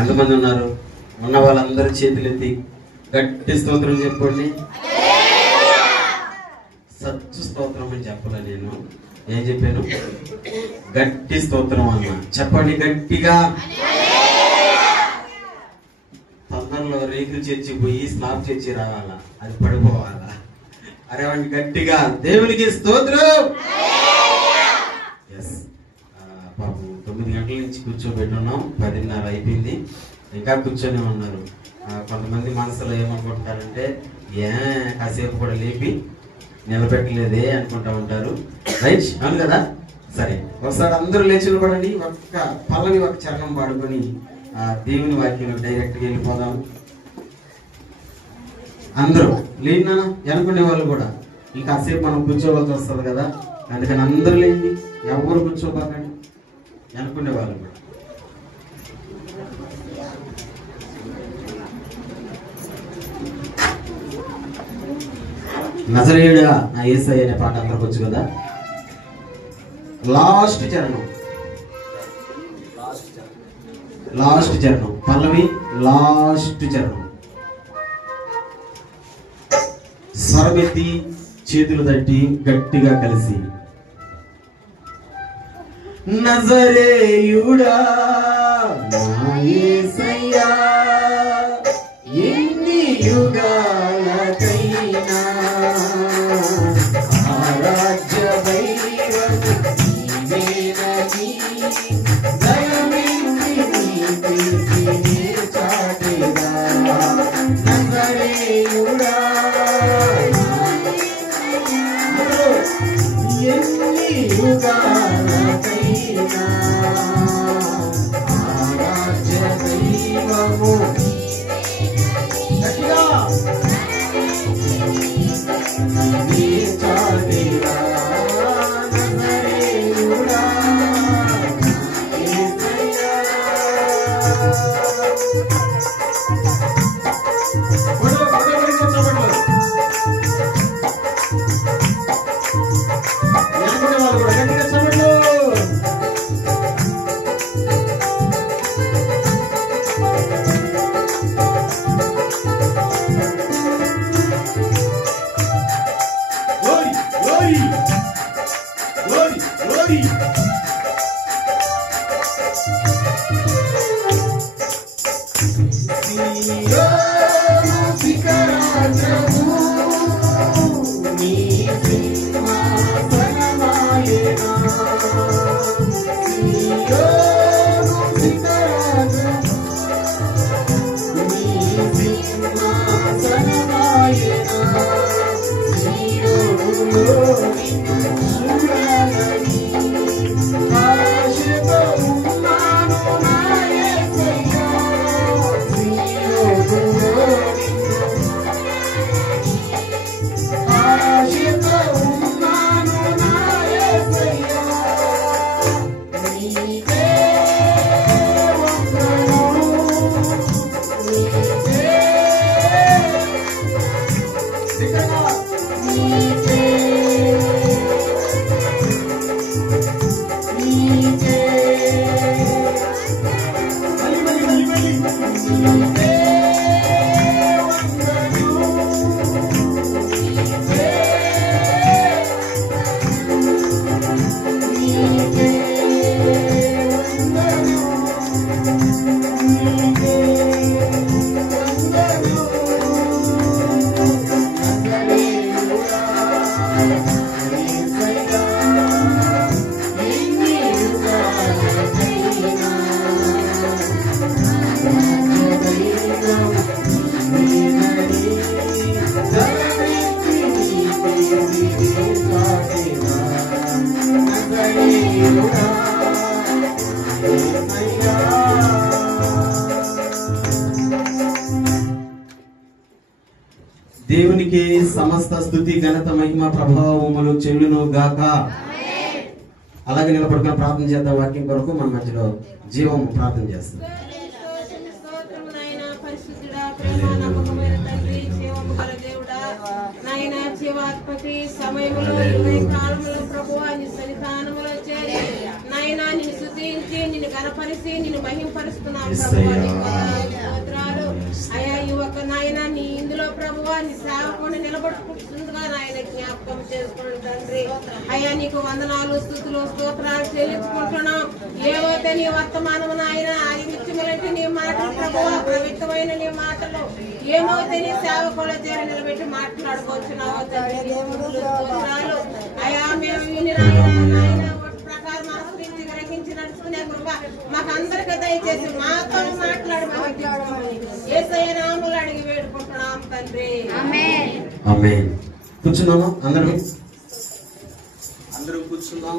ఎంతమంది ఉన్నారు? ఉన్న వాళ్ళందరూ చేతులెత్తి గట్టి స్తోత్రం చెప్పుకోండి. సచ్చు స్తోత్రం అని చెప్పలే, నేను ఏం చెప్పాను? గట్టి స్తోత్రం అన్నా. చెప్పండి గట్టిగా. తొందరలో రేకులు చర్చి పోయి స్లాబ్ చర్చి రావాలా, అది పడిపోవాలా? అరే వాడిని గట్టిగా దేవునికి స్తోత్రం. ఎస్, పాపం 9 గంటల నుంచి కూర్చోబెట్టున్నాం, 10:30 అయిపోయింది, ఇంకా కూర్చొని ఉన్నారు. కొంతమంది మనసులో ఏమనుకుంటారంటే కాసేపు కూడా లేపి నిలబెట్టలేదే అనుకుంటా ఉంటారు. రైట్, అవును కదా? సరే, ఒకసారి అందరూ లేచి నిలబడండి. ఒక్క పల్లవి, ఒక చరణం పాడుకొని దేవుని వాక్యం డైరెక్ట్గా వెళ్ళిపోదాం. అందరూ లేనా? అనుకునే వాళ్ళు కూడా ఇంకాసేపు మనం కూర్చోవలసి వస్తుంది కదా, అందుకని అందరూ లేండి, ఎవరు కూర్చోబాకండి అనుకునే వాళ్ళు కూడా. నజరేయుడా నా యేసయ్య అనే పాట అందరికి వచ్చు కదా. లాస్ట్ చరణం పల్లవి, లాస్ట్ చరణం. స్వరమెత్తి చేతులు తట్టి గట్టిగా కలిసి, నజరేయుడా నా యేసయ్యా ఎన్ని యుగాలకైనా ఆరాధ్య దైవము నీవేనని దయమించి నీతిని చాటెదా. నజరేయుడా ఎన్ని యుగాలకైనా ఆరాధ్య దైవము దేవునికి సమస్త స్తుతి ఘనత మహిమ ప్రభావములు చెల్లును గాక. అలాగే నిలబడుకుని ప్రార్థన చేద్దాం. వాక్యం కొరకు మన మధ్యలో జీవం ప్రార్థన చేస్తాం. పరిశుద్ధుడా, ప్రేమ నమ్మకమైన తండ్రి, జీవము గల దేవుడా, నాయన జీవాత్మ ప్రతి సమయంలో ఇరవై కాలంలో ప్రభువా నీ సన్నిధానములో చేరి నాయనా నిన్ను స్తుతించి నిన్ను గణపరిచి నిన్ను మహింపరుస్తున్నాను ప్రభువా. స్తోత్రాలు అయ్యా. ఈ ఒక్క నాయనా నీ ఇందులో ప్రభువా నీ సేవకుని నిలబడుకుంటుందిగా నాయన జ్ఞాపకం చేసుకోండి తండ్రి. అయ్యా నీకు వందనాలు స్తుతులు స్తోత్రాలు చెల్లించుకుంటున్నాం. ఏవైతే నీ వర్తమానము నాయన అది నిత్యములంటే నీ మాటలు ప్రభువా, పవిత్రమైన నీ మాటలు ఏమవుతే నీ సేవకుల చేరి నిలబెట్టి మాట్లాడుకోవచ్చున్నావో తండ్రి. స్తోత్రాలు అయ్యా. మేము విని నాయన ప్రకారం అనుసరించి గ్రహించి నడుచుకునే కృప మాకందరికీ దయచేసి మాతో మాట్లాడి యేసయ్య నామములో అడిగి వేడుకుంటున్నాం తండ్రి. ఆమేన్. కూర్చున్నామా అందరూ కూర్చున్నాం.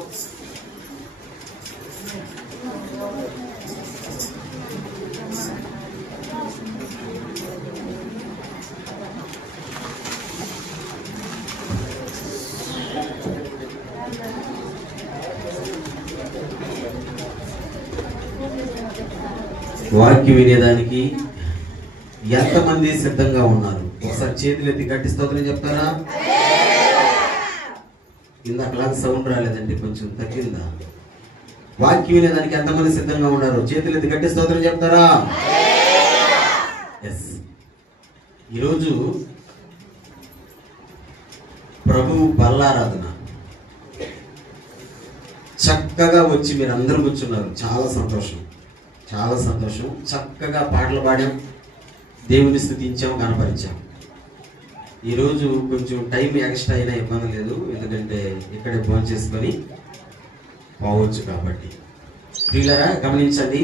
వాక్యం వినేదానికి ఎంతమంది సిద్ధంగా ఉన్నారు? ఒకసారి చేతులు ఎత్తి గట్టి స్తోత్రం చెప్తారా? ఇందాకలా సౌండ్ రాలేదండి, కొంచెం తగ్గిందా? వాక్యం వినేదానికి ఎంతమంది సిద్ధంగా ఉన్నారు? చేతులు ఎత్తి గట్టి స్తోత్రం చెప్తారా? ఎస్. ఈరోజు ప్రభు బల్లారాధన చక్కగా వచ్చి మీరు అందరూ కూర్చున్నారు. చాలా సంతోషం, చాలా సంతోషం. చక్కగా పాటలు పాడాం, దేవుని స్తుతించాం, కనపరిచాం. ఈరోజు కొంచెం టైం ఎక్స్ట్రా అయినా ఇబ్బంది లేదు, ఎందుకంటే ఇక్కడే ఫోన్ చేసుకొని పోవచ్చు కాబట్టి. ప్రియులారా గమనించండి,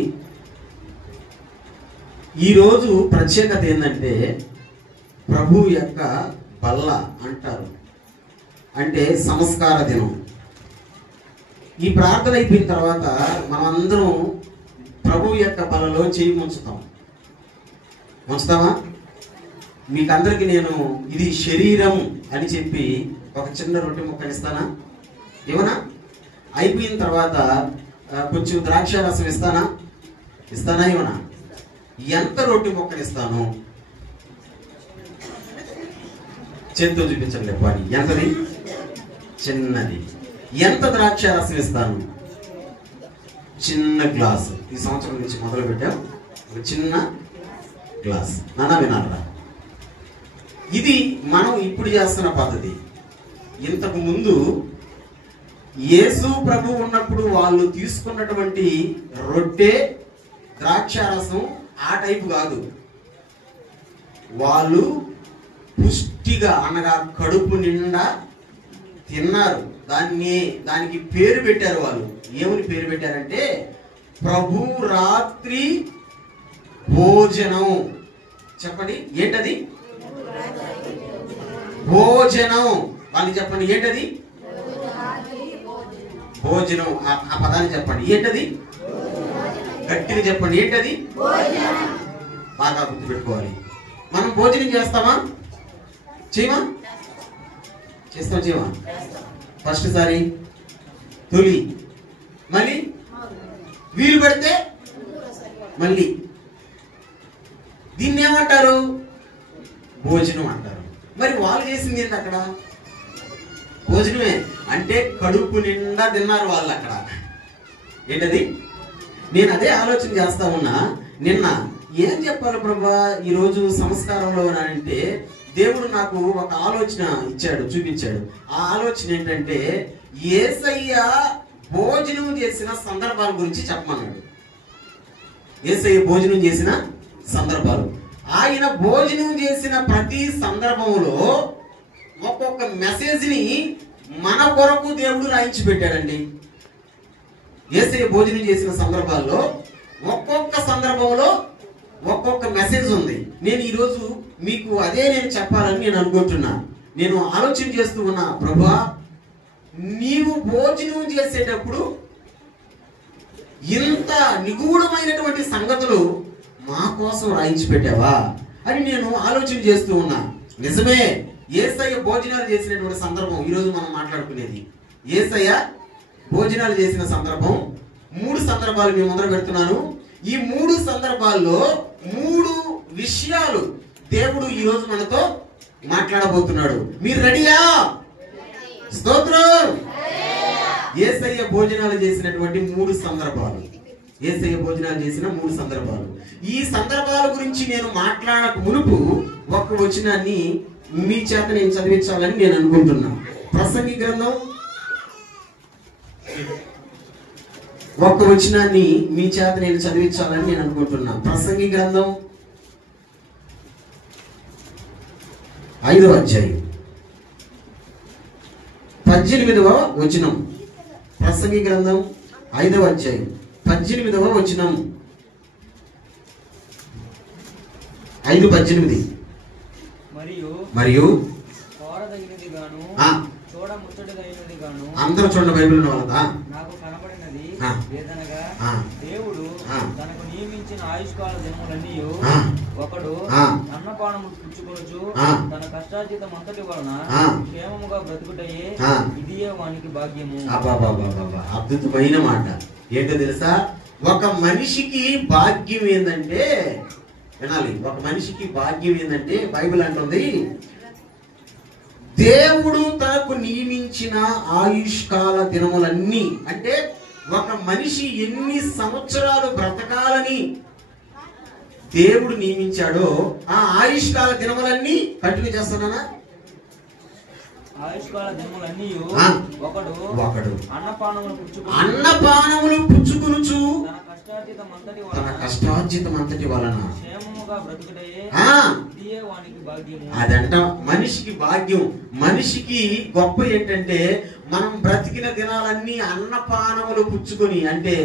ఈరోజు ప్రత్యేకత ఏంటంటే ప్రభు యొక్క బల్ల అంటారు, అంటే సంస్కార దినం. ఈ ప్రార్థన అయిపోయిన తర్వాత మనమందరం ప్రభు యొక్క బలలో చేయి ఉంచుతామా? మీకందరికి నేను ఇది శరీరం అని చెప్పి ఒక చిన్న రొట్టె ముక్కని ఇస్తానా? ఏమన్నా అయిపోయిన తర్వాత కొంచెం ద్రాక్ష రసం ఇస్తానా? ఏమన్నా? ఎంత రొట్టె ముక్కని ఇస్తాను? చేతితో చూపించండి. పని ఎంతది? చిన్నది. ఎంత ద్రాక్ష రసం ఇస్తాను? చిన్న గ్లాసు. ఈ సంవత్సరం నుంచి మొదలు పెట్టాం, ఒక చిన్న గ్లాస్. నానా వినాలరా, ఇది మనం ఇప్పుడు చేస్తున్న పద్ధతి. ఇంతకు ముందు యేసు ప్రభు ఉన్నప్పుడు వాళ్ళు తీసుకున్నటువంటి రొట్టె ద్రాక్షారసం ఆ టైపు కాదు. వాళ్ళు పుష్టిగా అనగా కడుపు నిండా తిన్నారు. దానికి పేరు పెట్టారు. వాళ్ళు ఏమని పేరు పెట్టారంటే ప్రభు రాత్రి భోజనం. చెప్పండి ఏంటది? భోజనం. వాళ్ళకి చెప్పండి ఏంటది? భోజనం. ఆ పదాన్ని చెప్పండి ఏంటది? గట్టిగా చెప్పండి ఏంటది? బాగా గుర్తుపెట్టుకోవాలి. మనం భోజనం చేస్తామా? చేయమా? చేస్తాం చేయమా? ఫస్ట్ సారి తొలి, మళ్ళీ వీలు పడితే మళ్ళీ. దీన్ని ఏమంటారు? భోజనం అంటారు. మరి వాళ్ళు చేసింది ఏంటి అక్కడ? భోజనమే. అంటే కడుపు నిండా తిన్నారు వాళ్ళు అక్కడ. ఏంటది? నేను అదే ఆలోచన చేస్తా ఉన్నా. నిన్న ఏం చెప్పాలి ప్రభా ఈరోజు సంస్కారంలో అంటే దేవుడు నాకు ఒక ఆలోచన ఇచ్చాడు, చూపించాడు. ఆ ఆలోచన ఏంటంటే యేసయ్య భోజనం చేసిన సందర్భాల గురించి చెప్పమన్నాడు. యేసయ్య భోజనం చేసిన సందర్భాలు. ఆయన భోజనం చేసిన ప్రతి సందర్భంలో ఒక్కొక్క మెసేజ్ని మన కొరకు దేవుడు రాయించి పెట్టాడండి. యేసయ్య భోజనం చేసిన సందర్భాల్లో ఒక్కొక్క సందర్భంలో ఒక్కొక్క మెసేజ్ ఉంది. నేను ఈరోజు మీకు అదే నేను చెప్పాలని నేను అనుకుంటున్నా. నేను ఆలోచన చేస్తూ ఉన్నా, ప్రభువా నీవు భోజనం చేసేటప్పుడు ఇంత నిగూఢమైనటువంటి సంగతులు మా కోసం రాయించి పెట్టావా అని నేను ఆలోచన చేస్తూ ఉన్నా. నిజమే, యేసయ్య భోజనాలు చేసినటువంటి సందర్భం ఈరోజు మనం మాట్లాడుకునేది. యేసయ్య భోజనాలు చేసిన సందర్భం 3 సందర్భాలు మేము మొదలు పెడుతున్నాను. ఈ 3 సందర్భాల్లో 3 విషయాలు దేవుడు ఈరోజు మనతో మాట్లాడబోతున్నాడు. మీరు రెడీయా? స్తోత్రం. యేసయ్య భోజనాలు చేసినటువంటి 3 సందర్భాలు, యేసయ్య భోజనాలు చేసిన 3 సందర్భాలు. ఈ సందర్భాల గురించి నేను మాట్లాడక మునుపు ఒక వచనాన్ని మీ చేత నేను చదివించాలని నేను అనుకుంటున్నా. ప్రసంగి గ్రంథం ఒక వచనాన్ని మీ చేత నేను చదివించాలని నేను అనుకుంటున్నా. ప్రసంగి గ్రంథం 5వ అధ్యాయం 18వ వచనం. ప్రసంగి గ్రంథం 5వ అధ్యాయం 18వ వచనం. 5:18. మరియు అందరూ చూడండి బైబిల్ వాళ్ళదా. నాకు కనబడినది ఏదనగా దేవుడు తనకు నియమించిన ఆయుష్కాల దినములన్నీ ఒకడు అన్నపానములు పుచ్చుకొనుచు తన కష్టార్జితం అంతటి వలన క్షేమముగా బ్రతుకుటయే ఇదియే వానికి భాగ్యము. అద్భుతమైన మాట. ఏంటో తెలుసా? ఒక మనిషికి భాగ్యం ఏంటంటే, వినాలి, ఒక మనిషికి భాగ్యం ఏంటంటే బైబిల్ అంటుంది దేవుడు తనకు నియమించిన ఆయుష్కాల దినములన్నీ. అంటే ఒక మనిషి ఎన్ని సంవత్సరాలు బ్రతకాలని దేవుడు నియమించాడో ఆ ఆయుష్కాల దినములన్నీ కంటిన్యూ చేస్తున్నానా? ఆయుష్కాల దినములన్నీ ఒకడు అన్నపానములు పుచ్చుకొనుచు తన కష్టార్జితం అంతటి వలన క్షేమముగా బ్రతుకుటయే ఇదియే వానికి భాగ్యము. అదంట మనిషికి భాగ్యం. మనిషికి గొప్ప ఏంటంటే మనం బ్రతికిన దినాలన్నీ అన్నపానములు పుచ్చుకొని, అంటే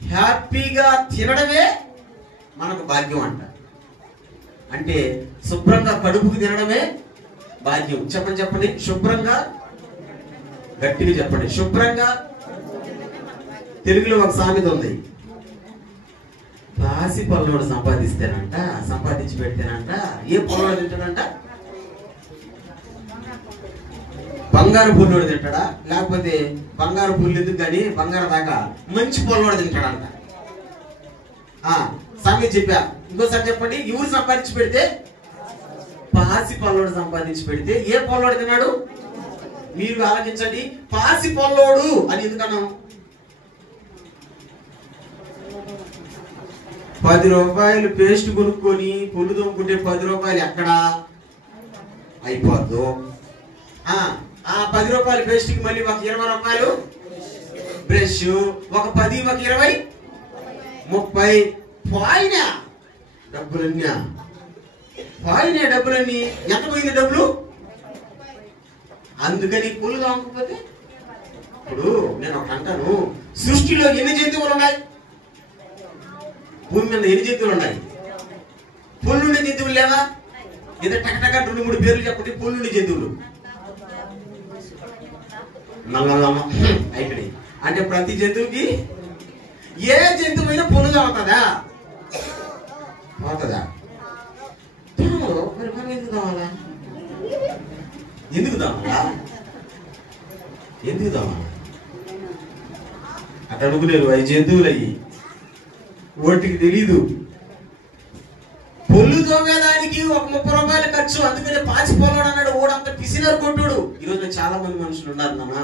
హ్యాపీగా తినడమే మనకు భాగ్యం అంట. అంటే శుభ్రంగా కడుపుకు తినడమే భాగ్యం. చెప్పండి శుభ్రంగా, గట్టిగా చెప్పండి శుభ్రంగా. తెలుగులో ఒక సామెత ఉంది, రాసి పొలనోడు సంపాదించి పెడితేనంట ఏ పొలనోడు తింటాడంట? బంగారు పుల్లోడు తింటాడా? లేకపోతే బంగారు పుల్లు ఎందుకు కానీ బంగారు దాకా మంచి పొలనోడు తింటాడంట. సామెత చెప్పా. ఇంకోసారి చెప్పండి. ఎవరు సంపాదించి పెడితే? పాసి పొల్లోడు సంపాదించి పెడితే ఏ పొల్లోడు తిన్నాడు? మీరు ఆలోచించండి. పాసి పొల్లోడు అని ఎందుకన్నాం? 10 రూపాయలు పేస్ట్ కొనుక్కొని పుల్లు తోముకుంటే 10 రూపాయలు ఎక్కడ అయిపోద్దు. ఆ 10 రూపాయల పేస్ట్కి మళ్ళీ ఒక 20 రూపాయలు బ్రష్, ఒక 10, ఒక 20, 30 పోయినా డబ్బులన్నీ ఎంత పోయింది డబ్బులు? అందుకని పుల్లు తోమకపోతే. ఇప్పుడు నేను ఒక అంటాను, సృష్టిలో ఎన్ని జంతువులు ఉన్నాయి? భూమి మీద ఎన్ని జంతువులు ఉన్నాయి? పుల్లుండే జంతువులు లేవా? ఏదో టకటక 2-3 పేర్లు చెప్పండి. పుల్లుండే జంతువులు నల్లమ్మ అయిపోయి. అంటే ప్రతి జంతువుకి ఏ జంతువు అయినా పుల్లు అవుతుందా? అవుతుందా? మరి మనం ఎందుకు కావాలా? అట్లా అడుగులేరు. 5 జంతువులు అయ్యి ఓటికి తెలీదు. పొల్లు తోమేదానికి ఒక 30 రూపాయలు ఖర్చు. అందుకనే పాచి పొలవాడు అన్నాడు. ఓడంత పిసినారు కొట్టుడు. ఈరోజు చాలా మంది మనుషులు ఉన్నారు నాన్న,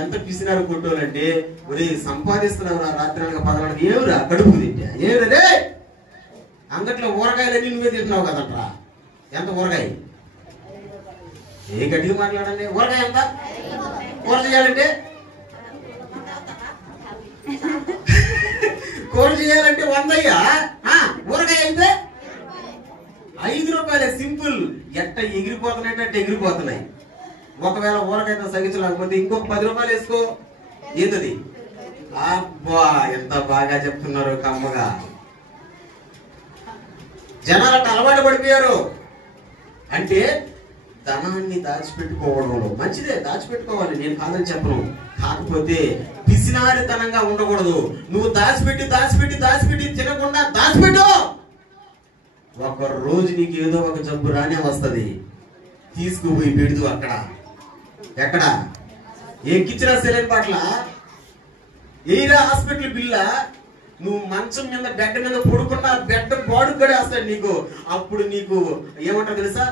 ఎంత పిసినారు కొట్టోలు అంటే, ఒరే సంపాదిస్తున్నావు రాత్రి అనగా 10 ఏవురా కడుపుకు తింటా ఏవురే అంగట్లో ఊరగాయలన్నీ నువ్వే తింటున్నావు కదంట్రా. ఎంత ఊరగాయ? ఏ గట్టిగా మాట్లాడండి. ఊరగాయ ఎంత? కూర చేయాలంటే కూర చేయాలంటే 100. ఊరగాయ అయితే 5 రూపాయలే. సింపుల్. ఎట్ట ఎగిరిపోతున్నాయి ఎగిరిపోతున్నాయి. ఒకవేళ ఊరగాయతో సగించలేకపోతే ఇంకొక 10 రూపాయలు వేసుకో. ఏంటది? అబ్బా ఎంత బాగా చెప్తున్నారు కమ్మగా. జనాలట అలవాటు పడిపోయారు. అంటే ధనాన్ని దాచిపెట్టుకోవడంలో మంచిదే, దాచిపెట్టుకోవాలి, నేను కాదని చెప్పను. కాకపోతే పిసినారితనంగా ఉండకూడదు. నువ్వు దాచిపెట్టి తినకుండా దాచిపెట్టు. ఒక రోజు నీకు ఏదో ఒక జబ్బు రానే వస్తుంది. తీసుకుపోయి పెడుతూ అక్కడ ఎక్కడ ఎక్కించిన సెలైన్ పట్ల ఏరా హాస్పిటల్ బిల్ల. నువ్వు మంచం మీద బెడ్ మీద పడుకున్న బెడ్ బాడు కూడా వస్తాడు నీకు. అప్పుడు నీకు ఏమంటారు తెలుసా?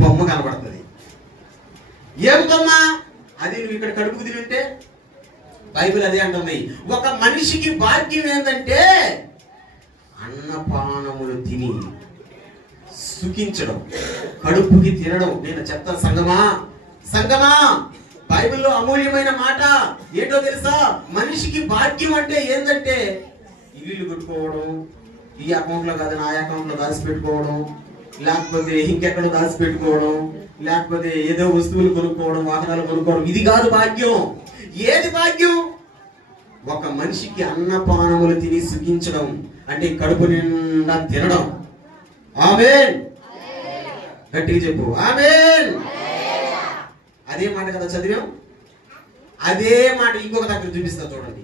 బొమ్మ కనబడుతుంది. ఏమిటమ్మా అది నువ్వు ఇక్కడ కడుపుకు తిని ఉంటే? బైబిల్ అదే అంటుంది, ఒక మనిషికి భాగ్యం ఏంటంటే అన్నపానములు తిని సుఖించడం, కడుపుకి తినడం. నేను చెప్తాను సంగమా, బైబిల్లో అమూల్యమైన మాట ఏంటో తెలుసా? మనిషికి భాగ్యం అంటే ఏంటంటే ఇల్లు కట్టుకోవడం, ఈ అకౌంట్లో కాదని ఆ అకౌంట్లో దాచిపెట్టుకోవడం, లేకపోతే ఇంకెక్కడో దాచిపెట్టుకోవడం, లేకపోతే ఏదో వస్తువులు కొనుక్కోవడం, వాహనాలు కొనుక్కోవడం. ఇది కాదు భాగ్యం. ఏది భాగ్యం? ఒక మనిషికి అన్నపానములు తిని సుఖించడం అంటే కడుపు నిండా తినడం. ఆమేన్, గట్టిగా చెప్పు ఆమేన్. అదే మాట కదా చదివాం. అదే మాట ఇంకొక దగ్గర చూపిస్తా చూడండి.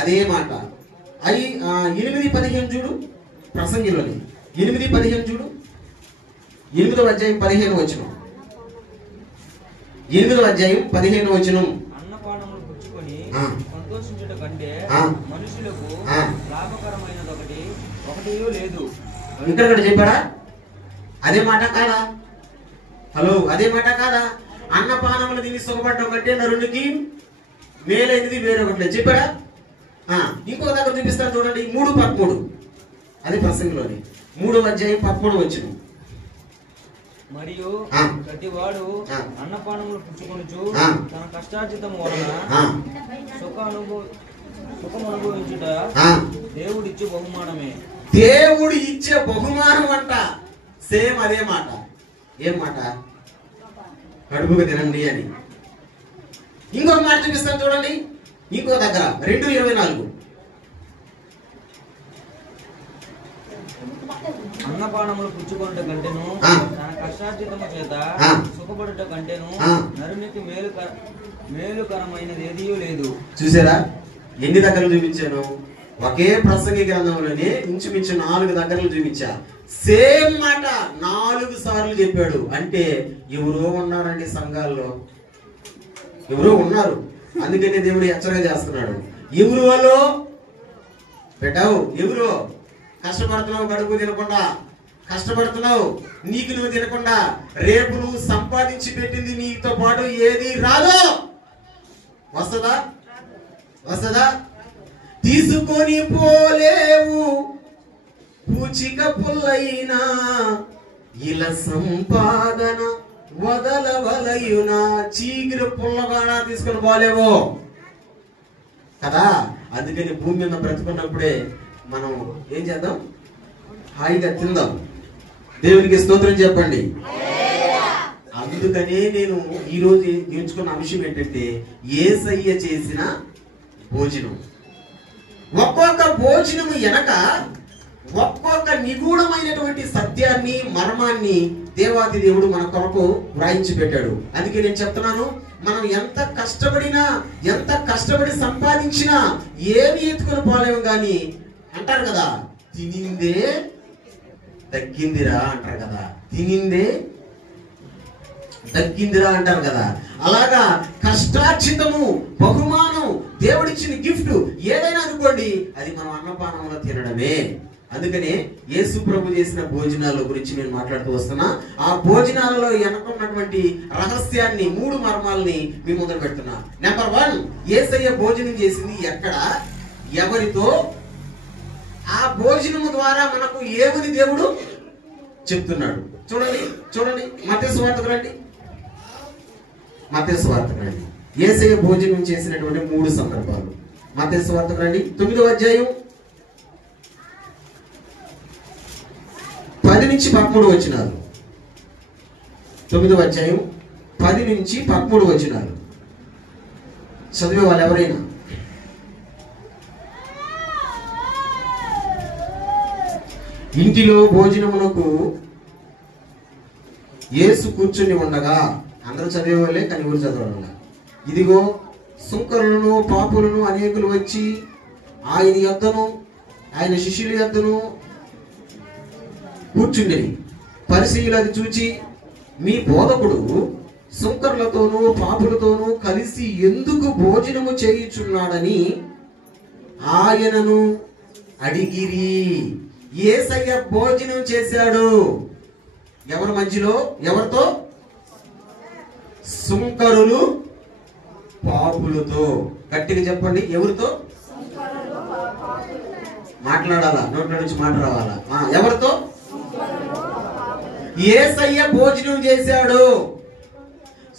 అదే మాట 8:15 చూడు, ప్రసంగిలోని 8:15 చూడు. 8వ అధ్యాయం 15వ వచనం. 8వ అధ్యాయం 15వ వచనం. అన్నపానములు పుచ్చుకొని సంతోషించుట కంటే మనుషులకు లాభకరమైనది ఒకటి లేదు. ఇక్కడ చెప్పాడా? అదే మాట కాదా? హలో, అదే మాట కాదా? అన్నపానములు తిని సుఖపడడం కంటే నరునికి మేలైనది వేరొకటి చెప్పాడా? ఇంకొక దగ్గర చూపిస్తాను చూడండి. 3:13 అదే ప్రసంగంలోని 3వ అధ్యాయం 13వ వచనం. మరియు ప్రతివాడు అన్నపానములు పుచ్చుకొనుచు తన కష్టార్జితము వలన సుఖం అనుభవించుట దేవుడిచ్చే బహుమానమే. దేవుడు ఇచ్చే బహుమానం అంట. సేమ్ అదే మాట. ఏం మాట? కడుపుకు తినండి అని. ఇంకొక మాట చూపిస్తాను చూడండి. ఇంకో దగ్గర 2:24. అన్నపానములు పుచ్చుకొనుట కంటేను తన కష్టార్జితము చేత సుఖపడుట కంటేను నరునికి మేలుకరమైనది ఏదీ లేదు. చూసారా ఎన్ని దగ్గరలు చూపించాను? ఒకే ప్రసంగి గ్రంథంలోనే ఇంచుమించు 4 దగ్గరలు చూపించా. సేమ్ మాట 4 సార్లు చెప్పాడు. అంటే ఎవరో ఉన్నారండి సంఘాల్లో, ఎవరో ఉన్నారు. అందుకనే దేవుడు హెచ్చరిక చేస్తున్నాడు. ఎవరు వాళ్ళు పెట్టావు? ఎవరు? కష్టపడుతున్నావు, కడుపు తినకుండా కష్టపడుతున్నావు, నీకు నువ్వు తినకుండా. రేపు నువ్వు సంపాదించి పెట్టింది నీతో పాటు ఏది రాదు. వస్తుందా? తీసుకొని పోలేవు పూచిక పుల్లైనా, ఇలా సంపాదన వదలవలయునా, చీగిరి పుల్లగానా తీసుకొని పోలేవు కదా. అందుకని భూమి మీద బ్రతుకున్నప్పుడే మనం ఏం చేద్దాం? హాయిగా తిందాం. దేవునికి స్తోత్రం చెప్పండి. అందుకనే నేను ఈరోజు ఎంచుకున్న అంశం ఏంటంటే యేసయ్య చేసిన భోజనం. ఒక్కొక్క భోజనము వెనక ఒక్కొక్క నిగూఢమైనటువంటి సత్యాన్ని, మర్మాన్ని దేవాది దేవుడు మన కొరకు వ్రాయించి పెట్టాడు. అందుకే నేను చెప్తున్నాను, మనం ఎంత కష్టపడి సంపాదించినా ఏమి ఎత్తుకొని పోలేము. కానీ అంటారు కదా, తినిందే దక్కిందిరా అంటారు కదా, తినిందే దక్కిందిరా అంటారు కదా. అలాగా కష్టార్జితము, బహుమానం, దేవుడిచ్చిన గిఫ్ట్ ఏదైనా అనుకోండి, అది మనం అన్నపానంలో తినడమే. అందుకనే యేసు ప్రభు చేసిన భోజనాల గురించి నేను మాట్లాడుతూ వస్తున్నా. ఆ భోజనాలలో వెనకున్నటువంటి రహస్యాన్ని, 3 మర్మాలని మీ ముందర పెడుతున్నా. నెంబర్ 1, యేసయ్య భోజనం చేసింది ఎక్కడ, ఎవరితో, ఆ భోజనము ద్వారా మనకు ఏమని దేవుడు చెప్తున్నాడు. చూడండి మత్తయి సువార్తకు రండి. యేసయ్య భోజనం చేసినటువంటి 3 సందర్భాలు. మత్తయి సువార్తకు రండి. 9వ అధ్యాయం 10 నుంచి 13 వచనాలు. 9వ అధ్యాయం 10 నుంచి 13 వచనాలు చదివే వాళ్ళు ఎవరైనా? ఇంటిలో భోజనమునకు యేసు కూర్చుని ఉండగా, అందరూ చదివేవాళ్ళే కానీ ఊరు చదవాలి. ఇదిగో సుంకరులను, పాపులను అనేకులు వచ్చి ఆయన యొద్దను, ఆయన శిష్యుల యొద్దను కూర్చుండిరి. పరిసయ్యులు అది చూచి, మీ బోధకుడు సుంకరులతోనూ పాపులతోనూ కలిసి ఎందుకు భోజనము చేయుచున్నాడని ఆయనను అడిగిరి. యేసయ్య భోజనం చేశాడు. ఎవరి మధ్యలో? ఎవరితో? సుంకరులు పాపులతో. గట్టిగా చెప్పండి, ఎవరితో మాట్లాడాలా? నోట్ల నుంచి మాట రావాలా? ఎవరితో? యేసయ్య భోజనం చేశాడు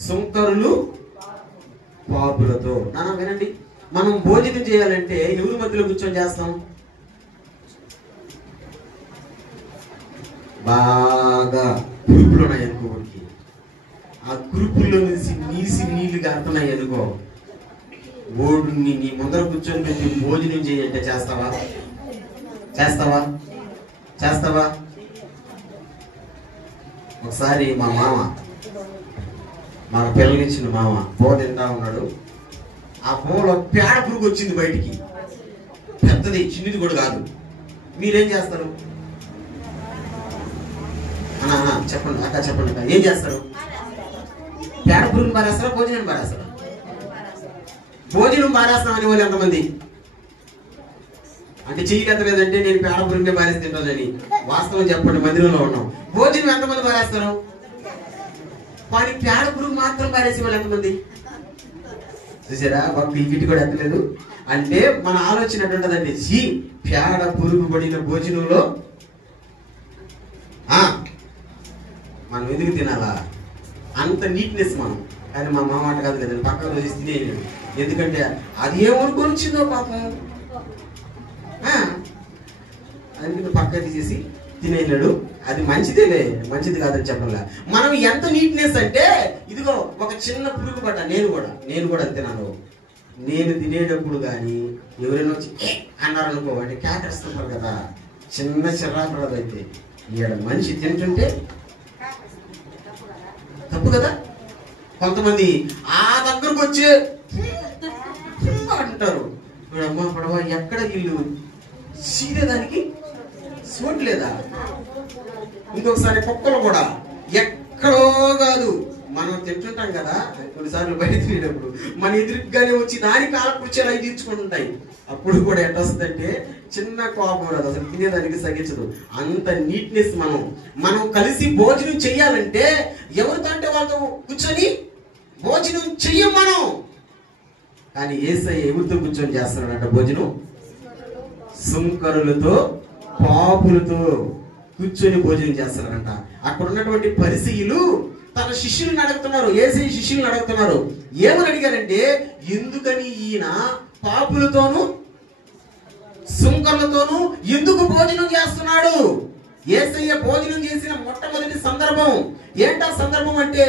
సుంకరులు పాపులతో. నాన్న వినండి, మనం భోజనం చేయాలంటే ఎవరి మధ్యలో కూర్చొని చేస్తాం? బాగా కురుపులు ఉన్నాయి అనుకోడికి, ఆ కురుపుల్లో నీసి నీళ్లు కారుతున్నాయి అనుకో, ఓడిని నీ ముందర కూర్చొని పెట్టి భోజనం చేయంటే చేస్తావా? చేస్తావా? చేస్తావా? ఒకసారి మా మామ, మాకు పిల్లనిచ్చిన మామ పో తింటా ఉన్నాడు. ఆ పోలో పేడ పురుగు వచ్చింది బయటికి, పెద్దది, చిన్నది కూడా కాదు. మీరేం చేస్తారు? చెప్పండి అక్క, చెప్పండి అక్క, ఏం చేస్తారు? పేడ పురుగుని పారేస్తారా, భోజనం పారేస్తారా? భోజనం పారేస్తాం అనే వాళ్ళు ఎంతమంది? అంటే చెయ్యి ఎత్తలేదంటే నేను పేడ పురుగునే పారేసి తింటానని. వాస్తవం చెప్పండి, మందిరంలో ఉన్నాం. భోజనం ఎంతమంది పారేస్తారు? కానీ పేడ పురుగు మాత్రం పారేసే వాళ్ళు ఎంతమంది? చూసారా, మాకు ఈ గిట్టి కూడా ఎత్తలేదు. అంటే మన ఆలోచన ఎట్టుంటదండి, పేడ పురుగు పడిన భోజనంలో మనం ఎందుకు తినాలా? అంత నీట్నెస్ మనం. కానీ మా మామ మాట కాదు కదండి, పక్కన రోజు తినేయలేడు. ఎందుకంటే అది ఏమనుకొని వచ్చిందో పాపం, అందుకే పక్క తీసేసి తినేయలేడు. అది మంచిదేలే, మంచిది కాదని చెప్పలే. మనం ఎంత నీట్నెస్ అంటే, ఇదిగో ఒక చిన్న పురుగు పడ్డ, నేను కూడా తిన్నాను. నేను తినేటప్పుడు కానీ ఎవరైనా వచ్చి అన్నారనుకో, అంటే క్యాకరిస్తున్నారు కదా, చిన్న చిరాకు రాదు. అయితే ఈడ మనిషి తింటుంటే తప్పు కదా. కొంతమంది ఆ దగ్గరకు వచ్చి అంటారు, అమ్మ పడవ ఎక్కడ ఇల్లు సీదేదానికి చూడలేదా? ఇంకొకసారి కుక్కలు కూడా ఎక్కడో కాదు, మనం తింటుంటాం కదా కొన్నిసార్లు బయట తినేటప్పుడు, మన ఎదురుగానే వచ్చి దాని కాల కూర్చొని అవి తీర్చుకుంటుంటాయి. అప్పుడు కూడా ఎట్లా వస్తుందంటే చిన్న కోపం రాదు, అసలు తినేదానికి సగించదు. అంత నీట్నెస్. మనం కలిసి భోజనం చెయ్యాలంటే ఎవరితో అంటే వాళ్ళతో కూర్చొని భోజనం చెయ్యం మనం. కానీ యేసయ్య ఎవరితో కూర్చొని చేస్తున్నాడంట భోజనం? సుంకరులతో పాపులతో కూర్చొని భోజనం చేస్తున్నారంట. అక్కడ ఉన్నటువంటి పరిసయ్యులు తన శిష్యులను అడుగుతున్నారు, యేసయ్య శిష్యులను అడుగుతున్నారు. ఏమని అడిగారంటే, ఎందుకని ఈయన పాపులతోనూ సుంకరులతోనూ ఎందుకు భోజనం చేస్తున్నాడు? యేసయ్య భోజనం చేసిన మొట్టమొదటి సందర్భం ఏంటా సందర్భం అంటే,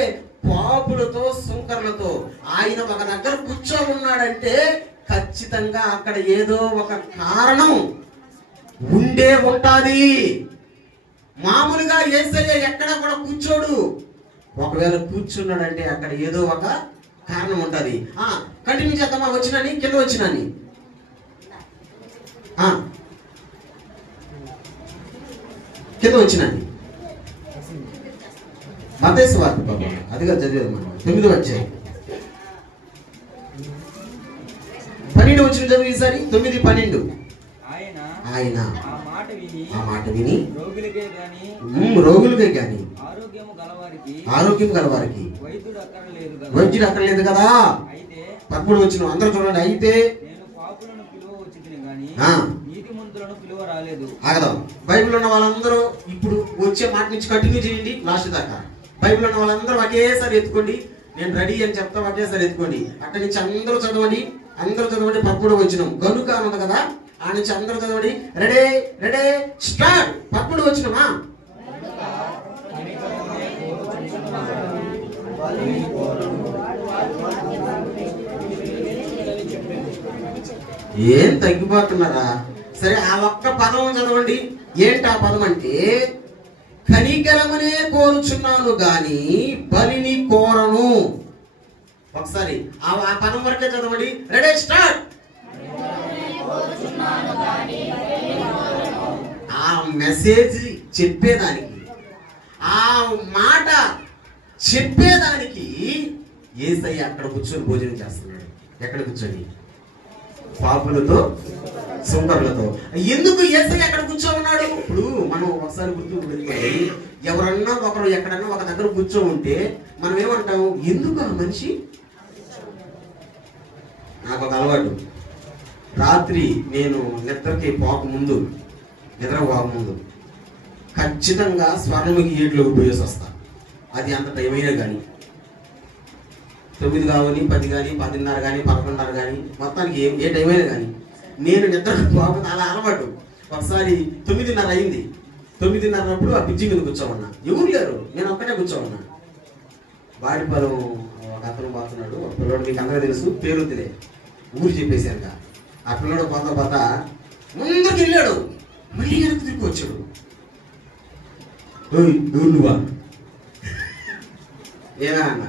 పాపులతో సుంకరులతో. ఆయన ఒక దగ్గర కూర్చొని ఉన్నాడంటే ఖచ్చితంగా అక్కడ ఏదో ఒక కారణం ఉండే ఉంటాది. మామూలుగా యేసయ్య ఎక్కడ కూడా కూర్చోడు. ఒకవేళ కూర్చున్నాడంటే అక్కడ ఏదో ఒక కారణం ఉంటది. కంటిన్యూ చేద్దామా? వచ్చినాని కింద వచ్చినాని కింద వచ్చినాని మత్తయి సువార్త బాబా, అదిగా చదివేది మనం 9వ అధ్యాయం 12 వచ్చిన చదువు ఈసారి. 9:12. ఆయన ఆ మాట విని రోగులకే గాని ఆరోగ్యం గలవారికి వైద్యుడు అక్కర్లేదు కదా. 13 వచ్చిన అందరూ చూడండి. అయితే ఆగదాం. బైబిల్ ఉన్న వాళ్ళందరూ ఇప్పుడు వచ్చే మాట నుంచి కంటిన్యూ చేయండి లాస్ట్ దాకా. బైబిల్ ఉన్న వాళ్ళందరూ ఒకేసారి ఎత్తుకోండి. నేను రెడీ అని చెప్తా, ఒకేసారి ఎత్తుకోండి. అక్కడి నుంచి అందరూ చదవండి. 13 వచ్చిన గనుక ఉంది కదా, ఆ నుంచి అందరూ చదవండి. Ready ready start. 13 వచ్చినమా? ఏం తగ్గిపోతున్నారా? సరే, ఆ ఒక్క పదం చదవండి. ఏంటి ఆ పదం అంటే, కనికరమనే కోరుచున్నాను గాని బలిని కోరను. ఒకసారి ఆ పదం వరకే చదవండి. Ready start. ఆ మెసేజ్ చెప్పేదానికి, ఆ మాట చెప్పేదానికి యేసయ్య అక్కడ కూర్చొని భోజనం చేస్తున్నాడు. ఎక్కడ కూర్చొని? పాపులతో సుంకర్లతో. ఎందుకు యేసయ్య అక్కడ కూర్చోమన్నాడు? ఇప్పుడు మనం ఒకసారి గుర్తు పెట్టుకోండి, ఎవరన్నా ఒకరు ఎక్కడన్నా ఒక దగ్గర కూర్చో ఉంటే మనం ఏమంటాము? ఎందుకు ఆ మనిషి? నాకు ఒక అలవాటు, రాత్రి నేను నిద్రకి పోకముందు ఖచ్చితంగా స్వర్ణముఖి ఏట్లోకి పోయేసి వస్తా. అది అంత టైం అయినా కానీ 9 కావాలి, 10 కానీ, 10:30 కానీ, 11:30 కానీ, మొత్తానికి ఏ టైం అయినా కానీ నేను నిద్రకు పోకపోతే అలా అలవాటు. ఒకసారి 9:30 అయింది. 9:30 ఆ బ్రిడ్జి మీద కూర్చోమన్నా, ఎవరు లేరు, నేను ఒక్కటే కూర్చోమన్నా. వాడిపాలెం ఒక అతను పోతున్నాడు, ఒక పిల్లడు, మీకు అందరూ తెలుసు, పేరు వద్దులే, ఊరు చెప్పేశాక. ఆ పిల్లడు పోతా ముందుకు వెళ్ళాడు, మళ్ళీ వెనక్కి తిరిగి వచ్చాడు. ఎవరు నువ్వా? ఏనా అన్న,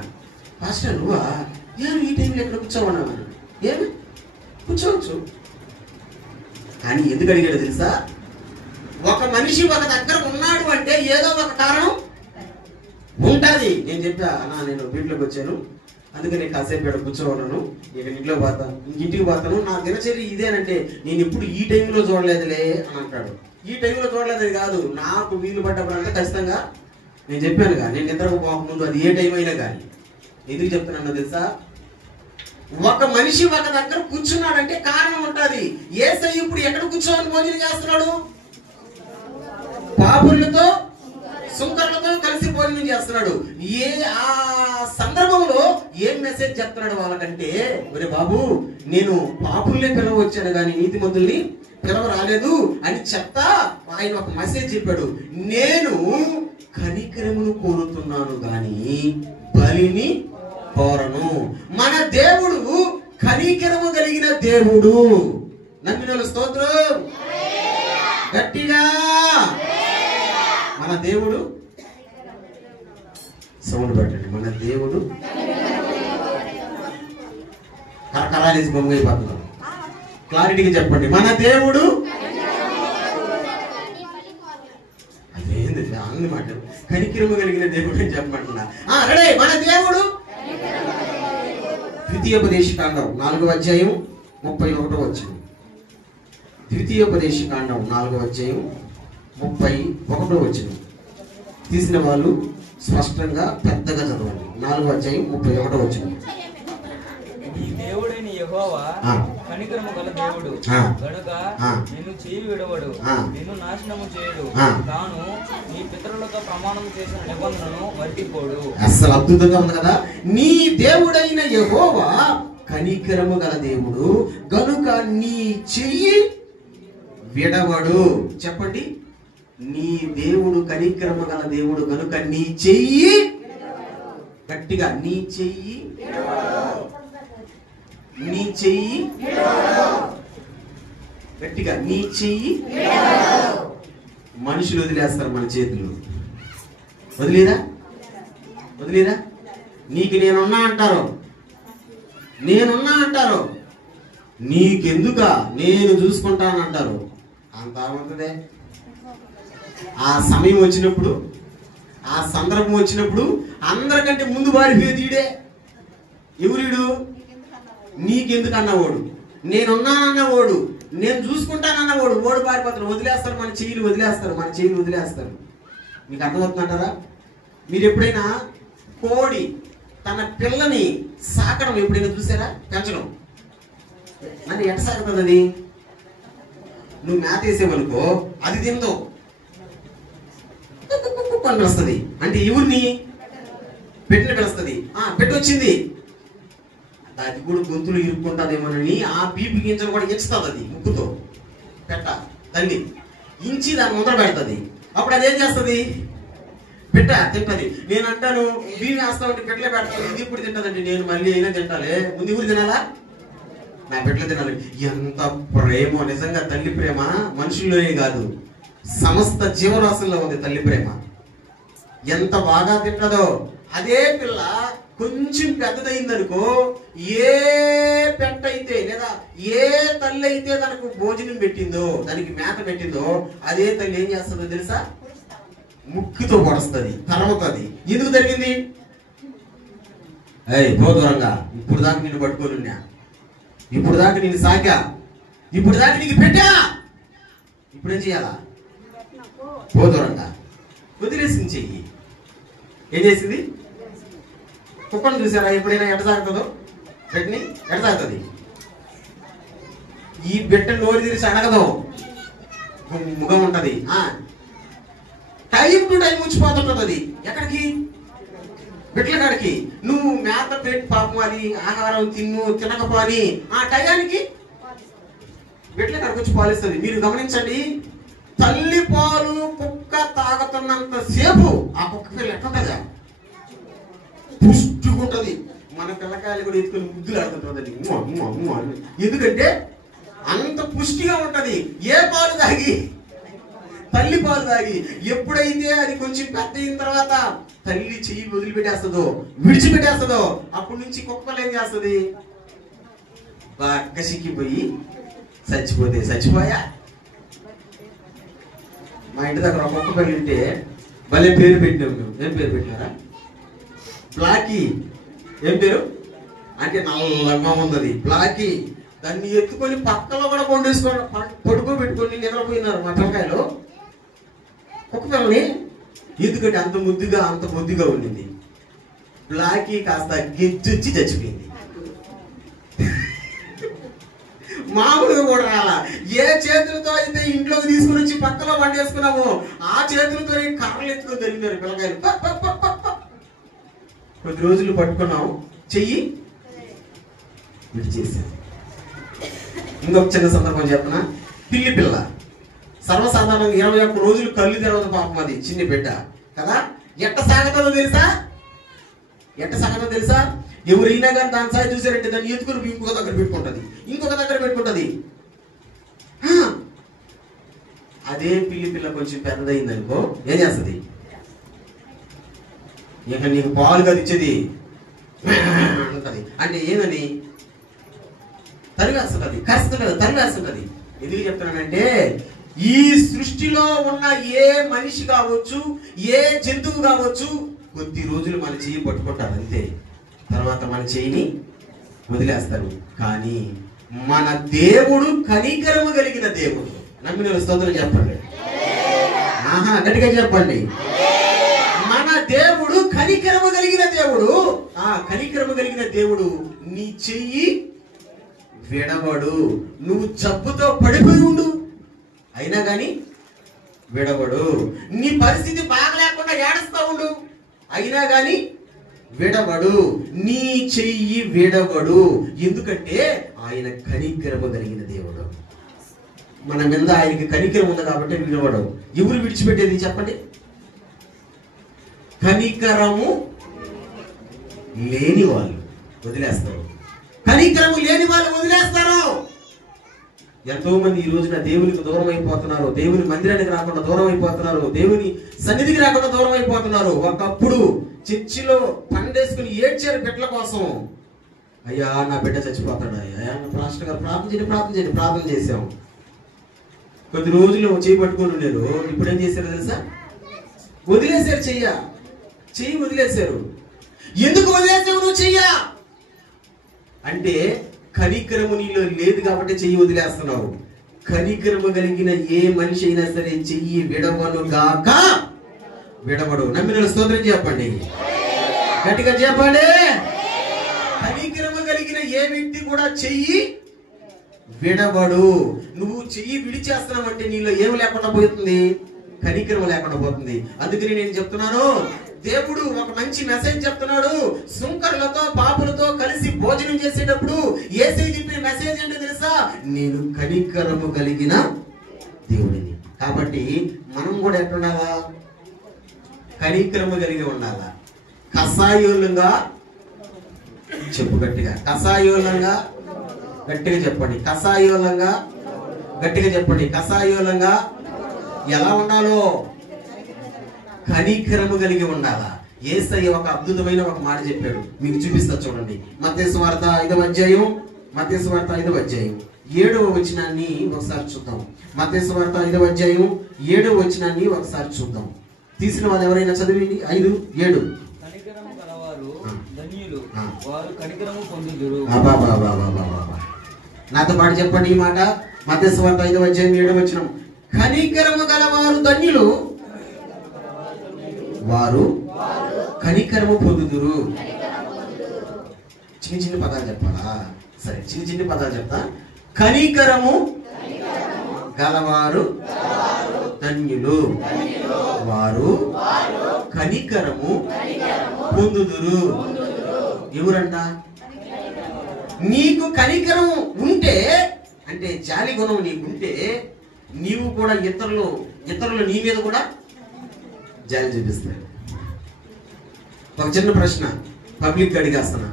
ఫాస్టర్ నువ్వా? ఏమి ఈ టైంలో ఎక్కడ కూర్చోమన్నా? ఏమి కూర్చోవచ్చు. కానీ ఎందుకు అడిగాడు తెలుసా? ఒక మనిషి ఒక దగ్గర ఉన్నాడు అంటే ఏదో ఒక కారణం ఉంటుంది. నేను చెప్పా, అన్నా నేను వీటిలోకి వచ్చాను, అందుకని నేను కాసేపు ఇక్కడ కూర్చోన్నాను, ఇక ఇంట్లో పోతాను, ఇంటికి పోతాను, నా దినచర్య ఇదేనంటే నేను ఎప్పుడు ఈ టైంలో చూడలేదులే అని అంటాడు. ఈ టైంలో చూడలేదని కాదు, నాకు వీలు పడ్డప్పుడంతా ఖచ్చితంగా నేను చెప్పానుగా, నేను నిద్రకు పోకముందు అది ఏ టైం అయినా కానీ. ఎందుకు చెప్తున్నాను తెలుసా? ఒక మనిషి ఒక దగ్గర కూర్చున్నాడంటే కారణం ఉంటుంది. యేసయ్య ఇప్పుడు ఎక్కడ కూర్చోని భోజనం చేస్తున్నాడు? పాపులతో సుంకర్లతో కలిసి భోజనం చేస్తున్నాడు. ఆ సందర్భంలో ఏం మెసేజ్ చెప్తున్నాడు వాళ్ళకంటే, ఒరే బాబు, నేను పాపుల్ని పిలవచ్చాను కానీ నీతిమంతుల్ని పిలవ రాలేదు అని చెప్తా ఆయన ఒక మెసేజ్ చెప్పాడు. నేను కనికరమును కోరుతున్నాను గాని బలిని కోరను. మన దేవుడు కనికరము కలిగిన దేవుడు. నమ్మిన స్తోత్రం గట్టిగా. మన దేవుడు, సౌండ్ పెట్టండి, మన దేవుడు కరకరాలేసి బొంగైపోతున్నారు. క్లారిటీగా చెప్పండి, మన దేవుడు. అదేంది అన్ని మాట, కనికరము కలిగిన దేవుడు అని చెప్పమంటున్నా. రెడీ, మన దేవుడు. ద్వితీయోపదేశకాండం 4వ అధ్యాయం 31వ వచనం. ద్వితీయోపదేశకాండం 4వ అధ్యాయం 31వ వచనం. తీసిన వాళ్ళు స్పష్టంగా పెద్దగా చదవండి. 4వ అధ్యాయం 31వ వచనం. ఈ దేవుడైన యెహోవా కనికరము గల దేవుడు గనుక నిన్ను చేయి విడవడు, నిన్ను నాశనము చేయడు, తాను నీ పితరులతో ప్రమాణం చేసిన నిబంధనను మర్చిపోడు. అసలు అద్భుతంగా ఉంది కదా. నీ దేవుడైన యెహోవా కనికరము గల దేవుడు గనుక నీ చెయ్యి విడవడు. చెప్పండి, నీ దేవుడు కనికరము గల దేవుడు గనుక నీ చెయ్యి, గట్టిగా, నీ చెయ్యి, నీ చెయ్యి, గట్టిగా, నీ చెయ్యి. మనుషులు వదిలేస్తారు మన చేతులు, వదిలేరా? నీకు నేనున్నా అంటారు, నీకెందుకా, నేను చూసుకుంటానంటారు. అంత ఉంటుందే. ఆ సమయం వచ్చినప్పుడు, ఆ సందర్భం వచ్చినప్పుడు అందరికంటే ముందు వారిపోయేది ఈడే. ఎవరీడు? నీకెందుకు అన్నవాడు, నేనున్నానన్నవాడు, నేను చూసుకుంటానన్నవాడు. ఓడి పారిపోతాడు, వదిలేస్తారు, మన చెయ్యిలు వదిలేస్తారు. మీకు అర్థమవుతుందంటారా? మీరు ఎప్పుడైనా కోడి తన పిల్లని సాకడం ఎప్పుడైనా చూసారా? పెంచడం అంటే ఎట్ట సాగుతుంది అది? నువ్వు మేత వేసేవనుకో, అది తిందో అని పిలుస్తుంది. అంటే ఎవరిని? పెట్టిన పిలుస్తుంది. పెట్టి వచ్చింది, అది కూడా గొంతులు ఇరుక్కుంటుందేమోనని ఆ బీపీ గింజలు కూడా ఇంచుతుంది. అది ముక్కుతో పెట్ట తల్లి ఇంచి దాని ముందర పెడుతుంది. అప్పుడు అదేం చేస్తుంది? పెట్ట తింటది. నేను అంటాను, బీపీ వేస్తామంటే పెట్టలే పెడతాను, ఇది ఇప్పుడు తింటదండి. నేను మళ్ళీ అయినా తింటాలే, ముందు ఊరు తినాలా, నా పెట్టలే తినాలి. ఎంత ప్రేమ! నిజంగా తల్లి ప్రేమ మనుషుల్లోనే కాదు, సమస్త జీవరాశుల్లో ఉంది తల్లి ప్రేమ. ఎంత బాగా తింటదో. అదే పిల్ల కొంచెం పెద్దదైందనుకో, ఏ పెట్ట అయితే లేదా ఏ తల్లి అయితే తనకు భోజనం పెట్టిందో, దానికి మేత పెట్టిందో, అదే తల్లి ఏం చేస్తుందో తెలుసా? ముక్కుతో పొడుస్తుంది, తరముతుంది. ఎందుకు జరిగింది? భోదూరంగా ఇప్పుడు దాకా నిన్ను పట్టుకోనున్నా, ఇప్పుడు దాకా నిన్ను సాకా, ఇప్పుడు దాకా నీకు పెట్టా, ఇప్పుడేం చేయాలా? పోదురంట వదిలేసింది చెయ్యి. ఏం చేసింది? కుక్కను చూసారా ఎప్పుడైనా? ఎట్ట సాగుతుందో బిడ్డని, ఎట్ట సాగుతుంది? ఈ బిడ్డ నోరు తెరిచి అడగదు, ముఖం ఉంటది. టైం టు టైం వచ్చిపోతుంటది. అది ఎక్కడికి? బిడ్డల కాడికి. నువ్వు మేత పెట్టి పాపం అది ఆహారం తినకపోని ఆ టయానికి బిడ్డల కాడికి వచ్చి పాలిస్తుంది. మీరు గమనించండి, తల్లి పాలు కుక్క తాగుతున్నంత సేపు ఆ కుక్క పిల్ల ఎట్లుంటదా? పుష్టిగుంటది. మన పిల్లకాయలు కూడా ఎత్తుకొని ముద్దులు ఆడుతుంటది. ఎందుకంటే అంత పుష్టిగా ఉంటది. ఏ పాలు తాగి? తల్లి పాలు తాగి. ఎప్పుడైతే అది కొంచెం పెద్ద అయిన తర్వాత తల్లి చెయ్యి వదిలిపెట్టేస్తుందో, విడిచిపెట్టేస్తుందో, అప్పటి నుంచి కుక్కలు ఏం చేస్తుంది? బాగా సిక్కిపోయి చచ్చిపోతే చచ్చిపోయా. మా ఇంటి దగ్గర ఒక కుక్క పిల్ల ఉంటే భలే పేరు పెట్టాం మేము. ఏం పేరు పెట్టినారా? బ్లాకీ. ఏం పేరు అంటే? నల్లగా ఉన్నది బ్లాకీ. దాన్ని ఎత్తుకొని పక్కలో కూడా పడుకోబెట్టుకొని నిద్రపోయినారు మా పిల్లకాయలు కుక్క పిల్లని. ఎందుకంటే అంత ముద్దుగా ఉండింది. బ్లాకీ కాస్త గెజ్జొచ్చి చచ్చిపోయింది. మామూలుగా కూడా రాలా. ఏ చేతులతో అయితే ఇంట్లోకి తీసుకుని వచ్చి పక్కలో వండేసుకున్నామో ఆ చేతులతో కర్రలు ఎత్తుకొని జరిగినారు పిల్లకాయలు. కొద్ది రోజులు పట్టుకున్నాం, చెయ్యి విడిచేసాం. ఇంకొక చిన్న సందర్భం చెప్పనా? పిల్లి పిల్ల సర్వసాధారణంగా 21 రోజులు కళ్ళు తెరవదు పాపం. అది చిన్న బిడ్డ కదా. ఎట్ట సాగుతుందో తెలుసా? ఎవరైనా కానీ దాని సాయి చూసారంటే దాన్ని ఎత్తుకుని ఇంకొక దగ్గర పెట్టుకుంటది. అదే పిల్లి పిల్ల కొంచెం పెద్దదైంది అనుకో, ఏం చేస్తుంది? ఇక నీకు పాలు కదా ఇచ్చేది అంటది. అంటే ఏదని? తరివేస్తుంటది, తరివేస్తుంటది. ఎందుకు చెప్తున్నానంటే, ఈ సృష్టిలో ఉన్న ఏ మనిషి కావచ్చు, ఏ జంతువు కావచ్చు, కొద్ది రోజులు మన చెయ్యి పట్టుకుంటారు అంతే. తర్వాత మన చెయ్యిని వదిలేస్తారు. కానీ మన దేవుడు కనికరము కలిగిన దేవుడు. నమ్మిన స్తోత్రం చెప్పండి. గట్టిగా చెప్పండి. మన దేవుడు కనికరము కలిగిన దేవుడు. కనికరము కలిగిన దేవుడు నీ చెయ్యి విడవడు. నువ్వు జబ్బుతో పడిపోయి ఉండు, అయినా కానీ విడవడు. నీ పరిస్థితి బాగలేకుండా ఏడుస్తా ఉండు, అయినా కానీ విడవడు. నీ చెయ్యి విడవడు. ఎందుకంటే ఆయన కనికరము కలిగిన దేవుడు. మన మీద ఆయనకి కనికరం ఉంది కాబట్టి విడవడు. ఎవరు విడిచిపెట్టేది చెప్పండి? కనికరము లేని వాళ్ళు వదిలేస్తారు. కనికరము లేని వాళ్ళు వదిలేస్తారు. ఎంతో మంది ఈ రోజున దేవునికి దూరం అయిపోతున్నారు. దేవుని మందిరానికి రాకుండా దూరం అయిపోతున్నారు. దేవుని సన్నిధికి రాకుండా దూరం అయిపోతున్నారు. ఒకప్పుడు చర్చిలో పండేసుకుని ఏడ్చారు బిడ్డల కోసం. అయ్యా నా బిడ్డ చచ్చిపోతాడు, అయ్యా పాస్టర్ గారు ప్రార్థన చేశాం. కొద్ది రోజులు చెయ్యి పట్టుకొని ఉండేరు. ఇప్పుడు ఏం చేశారు తెలుసా? వదిలేశారు. చెయ్యి వదిలేశారు. ఎందుకు వదిలేసావు నువ్వు చెయ్య అంటే? కనికరము నీలో లేదు కాబట్టి చెయ్యి వదిలేస్తున్నావు. కనికరము కలిగిన ఏ మనిషి అయినా సరే చెయ్యి విడవను గాక విడవడు. నమ్మిన స్తోత్రం చెప్పండి, గట్టిగా చెప్పండి. కనికరము కలిగిన ఏ వ్యక్తి కూడా చెయ్యి విడవడు. నువ్వు చెయ్యి విడిచేస్తున్నావంటే నీలో ఏమి లేకుండా పోతుంది? కనికరము లేకుండా పోతుంది. అందుకని నేను చెప్తున్నాను, దేవుడు ఒక మంచి మెసేజ్ చెప్తున్నాడు. సుంకరులతో పాపులతో కలిసి భోజనం చేసేటప్పుడు యేసయ్య చెప్పిన మెసేజ్ ఏంటో తెలుసా? నేను కనికరము కలిగిన దేవుడిని. కాబట్టి మనం కూడా ఎట్లుండాలా? కనికరము కలిగి ఉండాలా. కసాయోళ్ళంగా చెప్పు గట్టిగా. కసాయోళ్ళంగా గట్టిగా చెప్పండి. కసాయోళ్ళంగా గట్టిగా చెప్పండి. కసాయోళ్ళంగా ఎలా ఉండాలో? కనికరము కలిగి ఉండాలా. యేసయ్య ఒక అద్భుతమైన ఒక మాట చెప్పాడు, మీకు చూపిస్తా చూడండి. మత్తయి సువార్త 5వ అధ్యాయం 7వ వచనాన్ని ఒకసారి చూద్దాం. మత్తయి సువార్త 5వ అధ్యాయం 7వ వచనాన్ని ఒకసారి చూద్దాం. తీసిన వాళ్ళు ఎవరైనా చదివింది 5:7. కనికరము గలవారు ధన్యులు, వారు కనికరము పొందుదురు. నాతో పాటు చెప్పండి ఈ మాట. మత్తయి సువార్త 5:7 కనికరము గలవారు ధన్యులు, వారు కనికరము పొందుదురు. చిన్న చిన్న పదాలు చెప్పాలా? సరే, చిన్న చిన్న పదాలు చెప్తా. కనికరము గలవారు ధన్యులు, వారు కనికరము పొందుదురు. ఎవరంట? నీకు కనికరం ఉంటే, అంటే జాలి గుణం నీకుంటే, నీవు కూడా ఇతరులు నీ మీద కూడా జాలి చూపిస్తాడు. ఒక చిన్న ప్రశ్న పబ్లిక్ అడిగేస్తున్నా,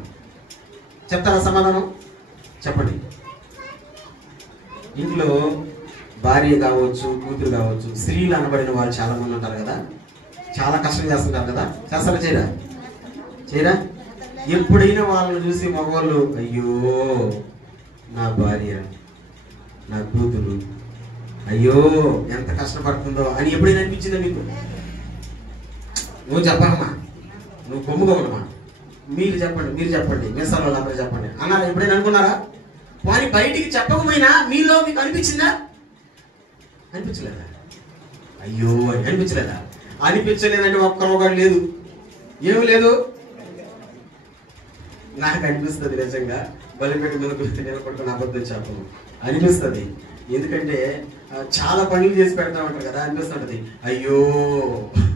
చెప్తారా సమాధానం? చెప్పండి. ఇంట్లో భార్య కావచ్చు, కూతురు కావచ్చు, స్త్రీలు అనబడిన వాళ్ళు చాలా మంది ఉంటారు కదా, చాలా కష్టం చేస్తుంటారు కదా. చేస్తారా? చేయరా? ఎప్పుడైనా వాళ్ళని చూసి మగవాళ్ళు అయ్యో నా భార్య, నా కూతురు, అయ్యో ఎంత కష్టపడుతుందో అని ఎప్పుడైనా అనిపించిందా మీకు? నువ్వు చెప్పమ్మా, నువ్వు కొమ్ముగా ఉన్నమా, మీరు చెప్పండి మీసాల వాళ్ళు అందరూ చెప్పండి అన్నారు. ఎప్పుడైనా అనుకున్నారా? వారి బయటికి చెప్పకపోయినా మీలో మీకు అనిపించిందా? అనిపించలేదా? అయ్యో అని అనిపించలేదా? అనిపించలేదంటే ఒక్క రోగాడు లేదు, ఏమి లేదు. నాకు అనిపిస్తుంది నిజంగా, బలిపెట్టి మీద గుర్తు నిలబడుకుని అబద్ధం చెప్పను అనిపిస్తుంది. ఎందుకంటే చాలా పనులు చేసి పెడతా ఉంటారు కదా, అనిపిస్తుంటది అయ్యో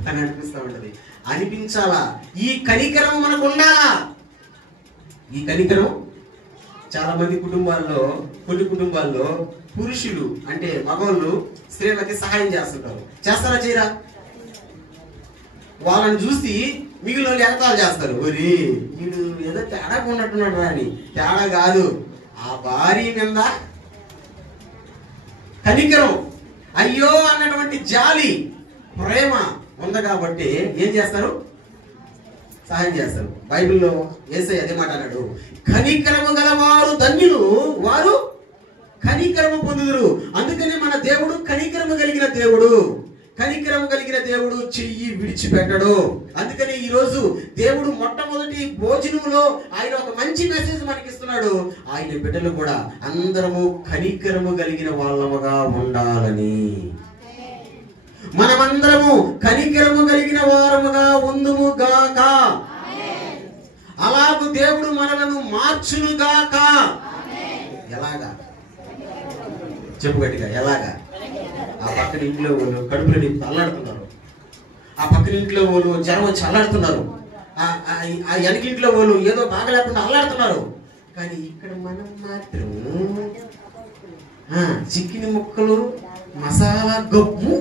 అని అనిపిస్తూ ఉంటది. అనిపించాలా? ఈ కనికరం మనకు ఉండాలా? ఈ కనికరం చాలా మంది కుటుంబాల్లో, కొన్ని కుటుంబాల్లో పురుషులు అంటే మగవాళ్ళు స్త్రీలకి సహాయం చేస్తుంటారు. చేస్తారా? చేయరా? వాళ్ళని చూసి మిగిలిన వాళ్ళు ఎగతాలు చేస్తారు. ఒరే వీడు ఏదో తేడా ఉన్నట్టున్నాడు రా అని. తేడా కాదు, ఆ భార్య మీద కనికరం, అయ్యో అన్నటువంటి జాలి, ప్రేమ ఉంది కాబట్టి ఏం చేస్తారు? సహాయం చేస్తారు. బైబిల్లో యేసయ్య అదే మాట అన్నాడు, కనికరము గలవారు ధన్యులు, వారు కనికరము పొందుదురు. అందుకనే మన దేవుడు కనికరము కలిగిన దేవుడు. కనికరము కలిగిన దేవుడు చెయ్యి విడిచిపెట్టడు. అందుకని ఈ రోజు దేవుడు మొట్టమొదటి భోజనంలో ఆయన ఒక మంచి మెసేజ్ మనకి ఇస్తున్నాడు. ఆయన బిడ్డలు కూడా అందరము కనికరము కలిగిన వాళ్ళముగా ఉండాలని, మనమందరము కనికరము కలిగిన వారముగా ఉందుము గాక. అలాగూ దేవుడు మనలను మార్చును గాక. ఎలాగా? చెప్పు గట్టిగా, ఎలాగా? ఆ పక్కన ఇంట్లో వాళ్ళు కడుపులో నింపి అల్లాడుతున్నారు, ఆ పక్కన ఇంట్లో వాళ్ళు జ్వరం వచ్చి అల్లాడుతున్నారు, ఆ వెనకింట్లో వాళ్ళు ఏదో బాగలేకుండా అల్లాడుతున్నారు. కానీ ఇక్కడ మనం మాత్రం చికెన్ ముక్కలు, మసాలా గప్పు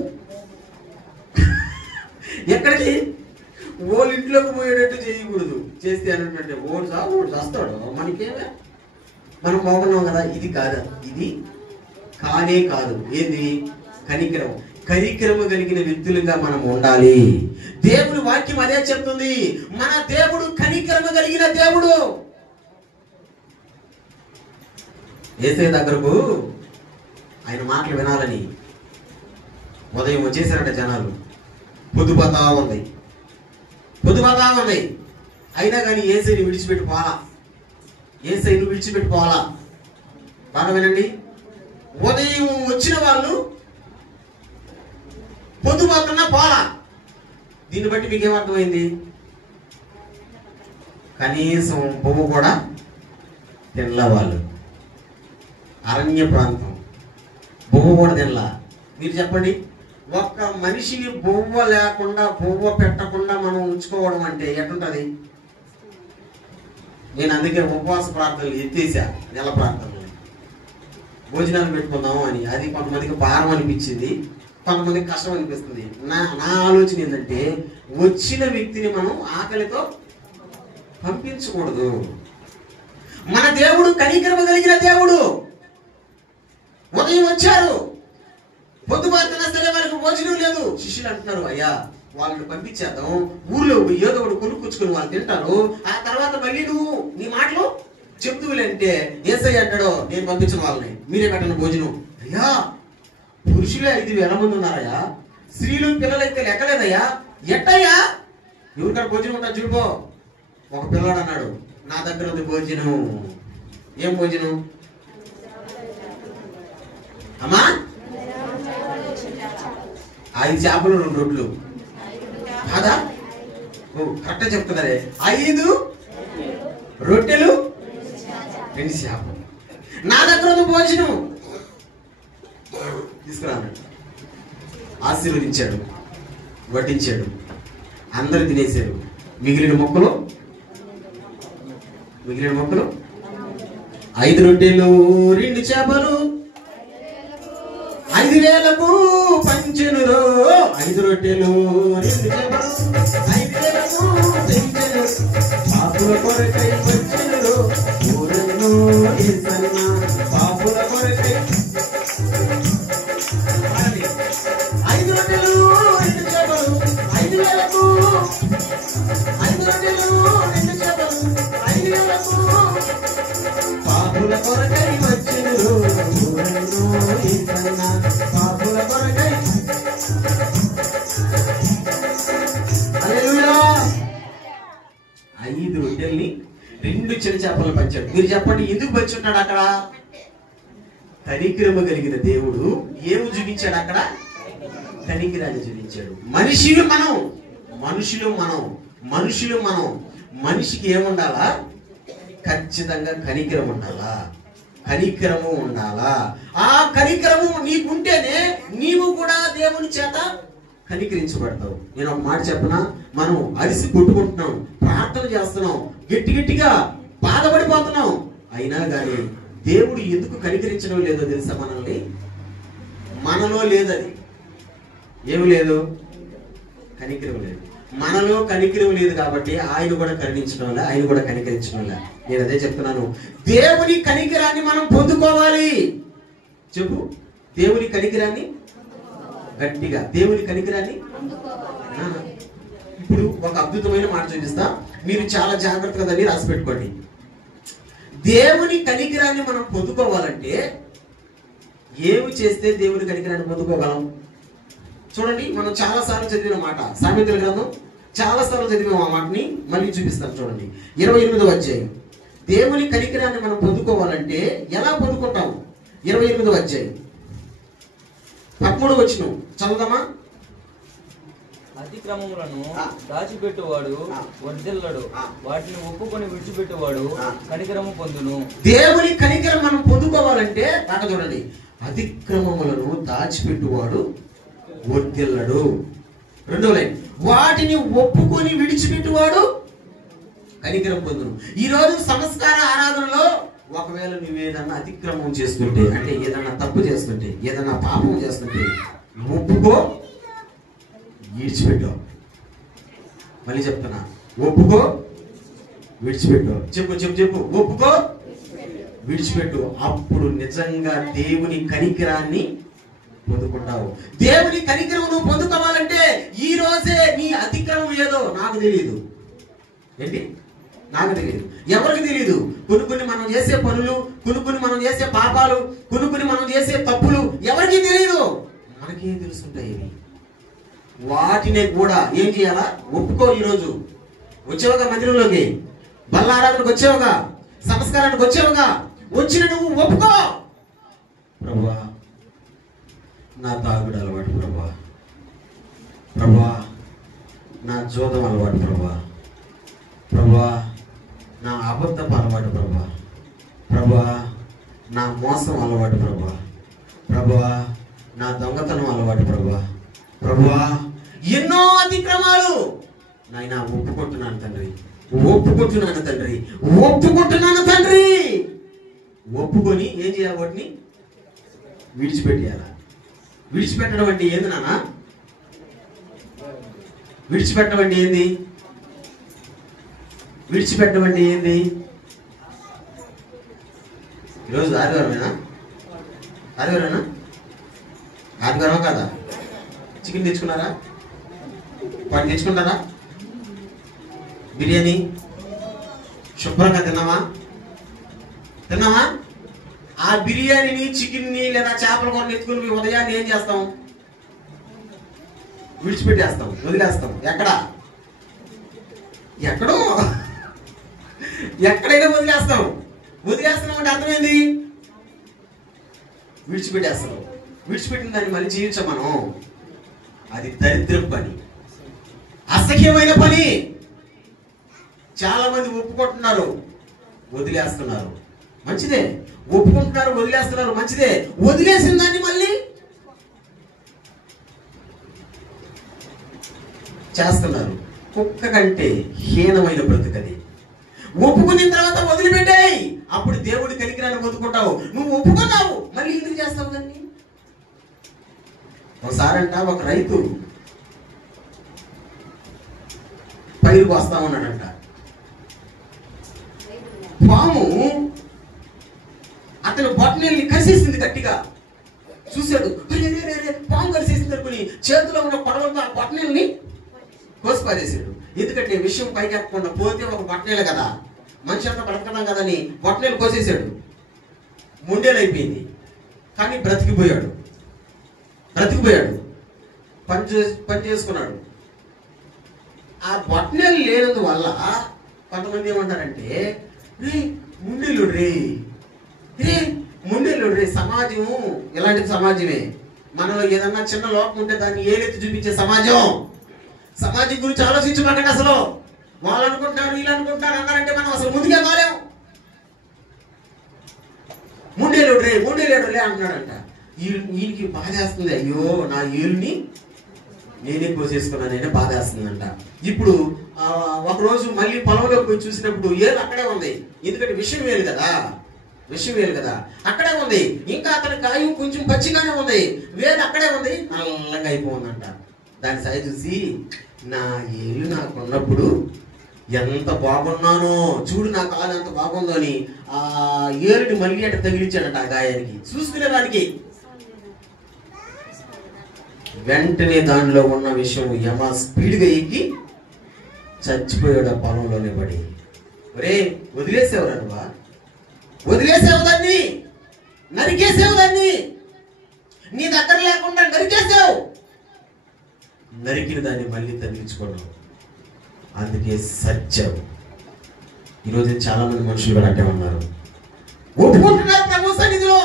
ఎక్కడికి? ఓళ్ళు ఇంట్లోకి పోయేటట్టు చేయకూడదు. చేస్తే అన్నట్టు ఓడు చేస్తాడు, మనకేమే, మనం బాగున్నాం కదా. ఇది కాదా? ఇది కానే కాదు. ఏంది? కనికరం. కనికరము కలిగిన వ్యక్తులుగా మనం ఉండాలి. దేవుని వాక్యం అదే చెప్తుంది. మన దేవుడు కనికరము కలిగిన దేవుడు. యేసయ్య దగ్గరకు ఆయన మాటలు వినాలని ఉదయం వచ్చేసారట జనాలు. పొద్దుపోతా ఉంది. అయినా కానీ యేసయ్యని విడిచిపెట్టుకోవాలా? యేసయ్యను విడిచిపెట్టుకోవాలా? బాగా వినండి. ఉదయం వచ్చిన వాళ్ళు పొద్దుపోతున్నా పోలా. దీన్ని బట్టి మీకేమర్థమైంది? కనీసం పువ్వు కూడా తినలా వాళ్ళు. అరణ్య ప్రాంతం, బొవ్వ కూడా తినలా. మీరు చెప్పండి, ఒక్క మనిషిని బొవ్వ లేకుండా, బొవ్వ పెట్టకుండా మనం ఉంచుకోవడం అంటే ఎట్లుంటది? నేను అందుకే ఉపవాస ప్రార్థనలు ఎత్తేసా, నెల ప్రార్థనలు. భోజనాలు పెట్టుకుందాము అని. అది కొంతమందికి భారం అనిపించింది, కొంతమందికి కష్టం అనిపిస్తుంది. నా ఆలోచన ఏంటంటే, వచ్చిన వ్యక్తిని మనం ఆకలితో పంపించకూడదు. మన దేవుడు కనికరము కలిగిన దేవుడు. ఉదయం వచ్చారు, పొద్దుబాటున సరే వాళ్ళకి భోజనం లేదు. శిష్యులు అంటున్నారు, అయ్యా వాళ్ళని పంపించేద్దాం, ఊర్లో ఏదో ఒకటి కొనుక్కొచ్చుకుని వాళ్ళు తింటారు, ఆ తర్వాత మళ్ళీ నువ్వు నీ మాటలు చెప్తువులంటే యేసయ్య అంటాడు, నేను పంపించిన వాళ్ళని, మీరే పెట్టండి భోజనం. అయ్యా పురుషులే 5,000 మంది ఉన్నారయ్యా, స్త్రీలు పిల్లలైతే లెక్కలేదయ్యా, ఎట్టయ్యా ఎవరికైనా భోజనం ఉంటా చూడుకో. ఒక పిల్లాడు అన్నాడు, నా దగ్గర ఉంది భోజనం. ఏం భోజనం? అమ్మా 5 చేపలు 2 రొట్టెలు కాదా? కరెక్ట్గా చెప్తున్నారే. 5 రొట్టెలు 2 చేపలు. నా దగ్గర ఉంది భోజనం తీసుకురాను. ఆశీర్వదించాడు, వడ్డించాడు, అందరూ తినేశారు. మిగిలిన మొక్కలు 5 రొట్టెలు 2 చేపలు 5,000కు పంచెనురో. 5 రొట్టెలు 2 చేపలు 5,000కు పంచెను. పాపుల కొరకై పంచెనురో. ఊరన్నో యేసన్న పాపుల కొరకై. 5 రొట్టెలు 2 చేపలు 5,000కు. 5 రొట్టెలు 2 చేపలు 5,000కు. పాపుల కొరకై వచ్చెనురో. ఊరన్నో యేసన్న పాపుల కొరకై. హల్లెలూయా. 5 రొట్టెల్ని 2 చిన్న చేపలు పంచాడు. మీరు చెప్పండి, ఎందుకు పంచున్నాడు అక్కడ? కనికరము కలిగిన దేవుడు ఏమి చూపించాడు అక్కడ? కనికరాన్ని చూపించాడు. మనుషులు మనం మనిషికి ఏముండాలా? ఖచ్చితంగా కనికరం ఉండాలా, కనికరము ఉండాలా. ఆ కనికరము నీకుంటేనే నీవు కూడా దేవుని చేత కనికరించబడతావు. నేను ఒక మాట చెప్పనా, మనం అరిసి కొట్టుకుంటున్నాం, ప్రార్థన చేస్తున్నాం, గట్టిగా బాధపడిపోతున్నాం, అయినా కానీ దేవుడు ఎందుకు కనికరించడం లేదో తెలుసా? మనలో లేదది. ఏమి లేదు? కనికరం లేదు. మనలో కనికరం లేదు కాబట్టి ఆయన కూడా కరుణించడం లే, ఆయన కూడా కనికరించడం లే. నేను అదే చెప్తున్నాను, దేవుని కనికరాన్ని మనం పొందుకోవాలి. చెప్పు, దేవుని కనికరాన్ని గట్టిగా, దేవుని కనికరాన్ని. ఇప్పుడు ఒక అద్భుతమైన మాట చూపిస్తా, మీరు చాలా జాగ్రత్తగా దాన్ని రాసి పెట్టుకోండి. దేవుని కనికరాన్ని మనం పొందుకోవాలంటే ఏమి చేస్తే దేవుని కనికరాన్ని పొందుకోగలం? చూడండి, మనం చాలా సార్లు చదివిన మాట, సామెతల గ్రంథం చాలా సార్లు చదివిన ఆ మాటని మళ్ళీ చూపిస్తాం. చూడండి 28వ అధ్యాయం. దేవుని కనికరాన్ని మనం పొందుకోవాలంటే ఎలా పొందుకుంటాం? 28వ అధ్యాయం 13వ వచనం చదువుదామా? అతిక్రమములను దాచిపెట్టువాడు వర్ధిల్లడు, వాటిని ఒప్పుకొని విడిచిపెట్టువాడు కనికరము పొందును. దేవుని కనికరం మనం పొందుకోవాలంటే అక్కడ చూడండి, అతిక్రమములను దాచిపెట్టువాడు వర్ధిల్లడు. 2వ లైన్, వాటిని ఒప్పుకొని విడిచిపెట్టువాడు కనికరం పొందును. ఈ రోజు సంస్కార ఆరాధనలో ఒకవేళ నువ్వు ఏదన్నా అతిక్రమం చేస్తుంటే, అంటే ఏదన్నా తప్పు చేస్తుంటే, ఏదన్నా పాపం చేస్తుంటే ఒప్పుకో, విడిచిపెట్టు. మళ్ళీ చెప్తున్నా, ఒప్పుకో, విడిచిపెట్టు. చెప్పు, ఒప్పుకో, విడిచిపెట్టు. అప్పుడు నిజంగా దేవుని కనికరాన్ని పొందుకుంటావు. దేవుని కనికరం నువ్వు పొందుకోవాలంటే ఈ రోజే నీ అతిక్రమం ఏదో నాకు తెలియదు. ఏంటి? నాకు తెలియదు, ఎవరికి తెలియదు. కొన్ని మనం చేసే పనులు, కొన్ని మనం చేసే పాపాలు, కొన్ని మనం చేసే తప్పులు ఎవరికి తెలియదు, మనకే తెలుసుంటాయి. వాటిని కూడా ఏం చేయాలా? ఒప్పుకో. ఈరోజు వచ్చేవగా మందిరంలోకి, బల్లారాధనకు వచ్చేవగా, సంస్కారానికి వచ్చేవగా, వచ్చిన నువ్వు ఒప్పుకో. ప్రభువా, నా తాగుడు అలవాటు ప్రభువా, నా జోదం అలవాటు ప్రభువా, నా అబద్ధపు అలవాటు ప్రభువా, నా మోసం అలవాటు ప్రభువా, నా దొంగతనం అలవాటు ప్రభువా, ఎన్నో అతిక్రమాలు నాయన ఒప్పుకుంటున్నాను తండ్రి, ఒప్పుకొని ఏం చేయాలి? వాటిని విడిచిపెట్టేయాలా? విడిచిపెట్టడం అంటే ఏంది నాన్న? విడిచిపెట్టడం అంటే ఏంది? ఈరోజు ఆదివారమేనా? ఆదివారం కదా? చికెన్ తెచ్చుకున్నారా? వాటిని తెచ్చుకుంటారా? బిర్యానీ శుభ్రంగా తిన్నావా? ఆ బిర్యానీని, చికెన్ని లేదా చేపల కూర ఎత్తుకుని ఉదయాన్నే ఏం చేస్తాం? విడిచిపెట్టేస్తాం, వదిలేస్తాం. ఎక్కడైనా వదిలేస్తున్నాం అంటే అర్థమైంది, విడిచిపెట్టేస్తున్నాం. విడిచిపెట్టిన దాన్ని మళ్ళీ జీవించాం మనం. అది దరిద్ర పని, అసహ్యమైన పని. చాలా మంది ఒప్పుకుంటున్నారు, వదిలేస్తున్నారు. మంచిదే, ఒప్పుకుంటున్నారు, వదిలేస్తున్నారు, మంచిదే. వదిలేసిన దాన్ని మళ్ళీ చేస్తున్నారు. కుక్క కంటే హీనమైన బ్రతుకది. ఒప్పుకున్న తర్వాత వదిలిపెట్టాయి, అప్పుడు దేవుడి కనికరాన్ని పొందుకుంటావు. నువ్వు ఒప్పుకున్నావు, మళ్ళీ ఎందుకు చేస్తావు దాన్ని? ఒకసారంట ఒక రైతు పైరుకు వస్తా ఉన్నాడంట. పాము అతను బొట్టనీళ్ళని కరిసేసింది గట్టిగా. చూశాడు, పాము కరిసేసింది అనుకుని చేతిలో ఉన్న పొడవంతో ఆ బొట్టనీళ్ళని కోసి పారేసాడు. ఎందుకంటే విషయం పైకి ఎక్కకుండా పోతే ఒక బొట్టనీళ్ళ కదా, మనిషి అంతా బ్రతకడం కదా అని బొట్టనీళ్ళు కోసేసాడు. ముండేలైపోయింది, కానీ బ్రతికిపోయాడు. పని చేసుకున్నాడు. ఆ బొట్టనీళ్ళు లేనందువల్ల కొంతమంది ఏమంటారంటే, ముండేలుడు రే సమాజం ఇలాంటి సమాజమే. మనలో ఏదన్నా చిన్న లోపం ఉంటే దాన్ని ఏలెత్తి చూపించే సమాజం. సమాజం గురించి ఆలోచించమంటే అసలు వాళ్ళు అనుకుంటారు, వీళ్ళు అనుకుంటారు అన్నారంటే మనం అసలు ముందుకే పోలేం. ముండేలుడు రే అంటున్నాడంట. ఈయనకి బాధేస్తుంది, అయ్యో నా ఏలుని నేనే కోసేసుకున్నానే బాధేస్తుందంట. ఇప్పుడు ఒకరోజు మళ్ళీ పొలంలో పోయి చూసినప్పుడు ఏలు అక్కడే ఉంది. ఎందుకంటే విషయం వేలు కదా, అక్కడే ఉంది. ఇంకా అతని కాయం కొంచెం పచ్చిగానే ఉంది, వేలు అక్కడే ఉంది, నల్లగా అయిపోయిందంట. దాని సాయి చూసి, నా ఏలు నాకు ఉన్నప్పుడు ఎంత బాగున్నానో చూడు, నా కాలు ఎంత బాగుందో అని ఆ ఏలుని మళ్ళీ అట్ట తగిలించాడట ఆ గాయానికి. చూసుకునే దానికి వెంటనే దానిలో ఉన్న విషయం యమ స్పీడ్గా ఎక్కి చచ్చిపోయాడు ఆ పొలంలోనే పడి. ఒరే వదిలేసావురా, నువ్వా వదిలేసావు దాన్ని, నరికేసావు దాన్ని, నీ దగ్గర లేకుండా నరికేసావు. నరికిన దాన్ని మళ్ళీ తగిలించుకోవడం, అందుకే సత్యం. ఈరోజు చాలా మంది మనుషులు కూడా అంటే ఉన్నారు, ఒప్పుకుంటున్నారు ప్రభు సన్నిధిలో,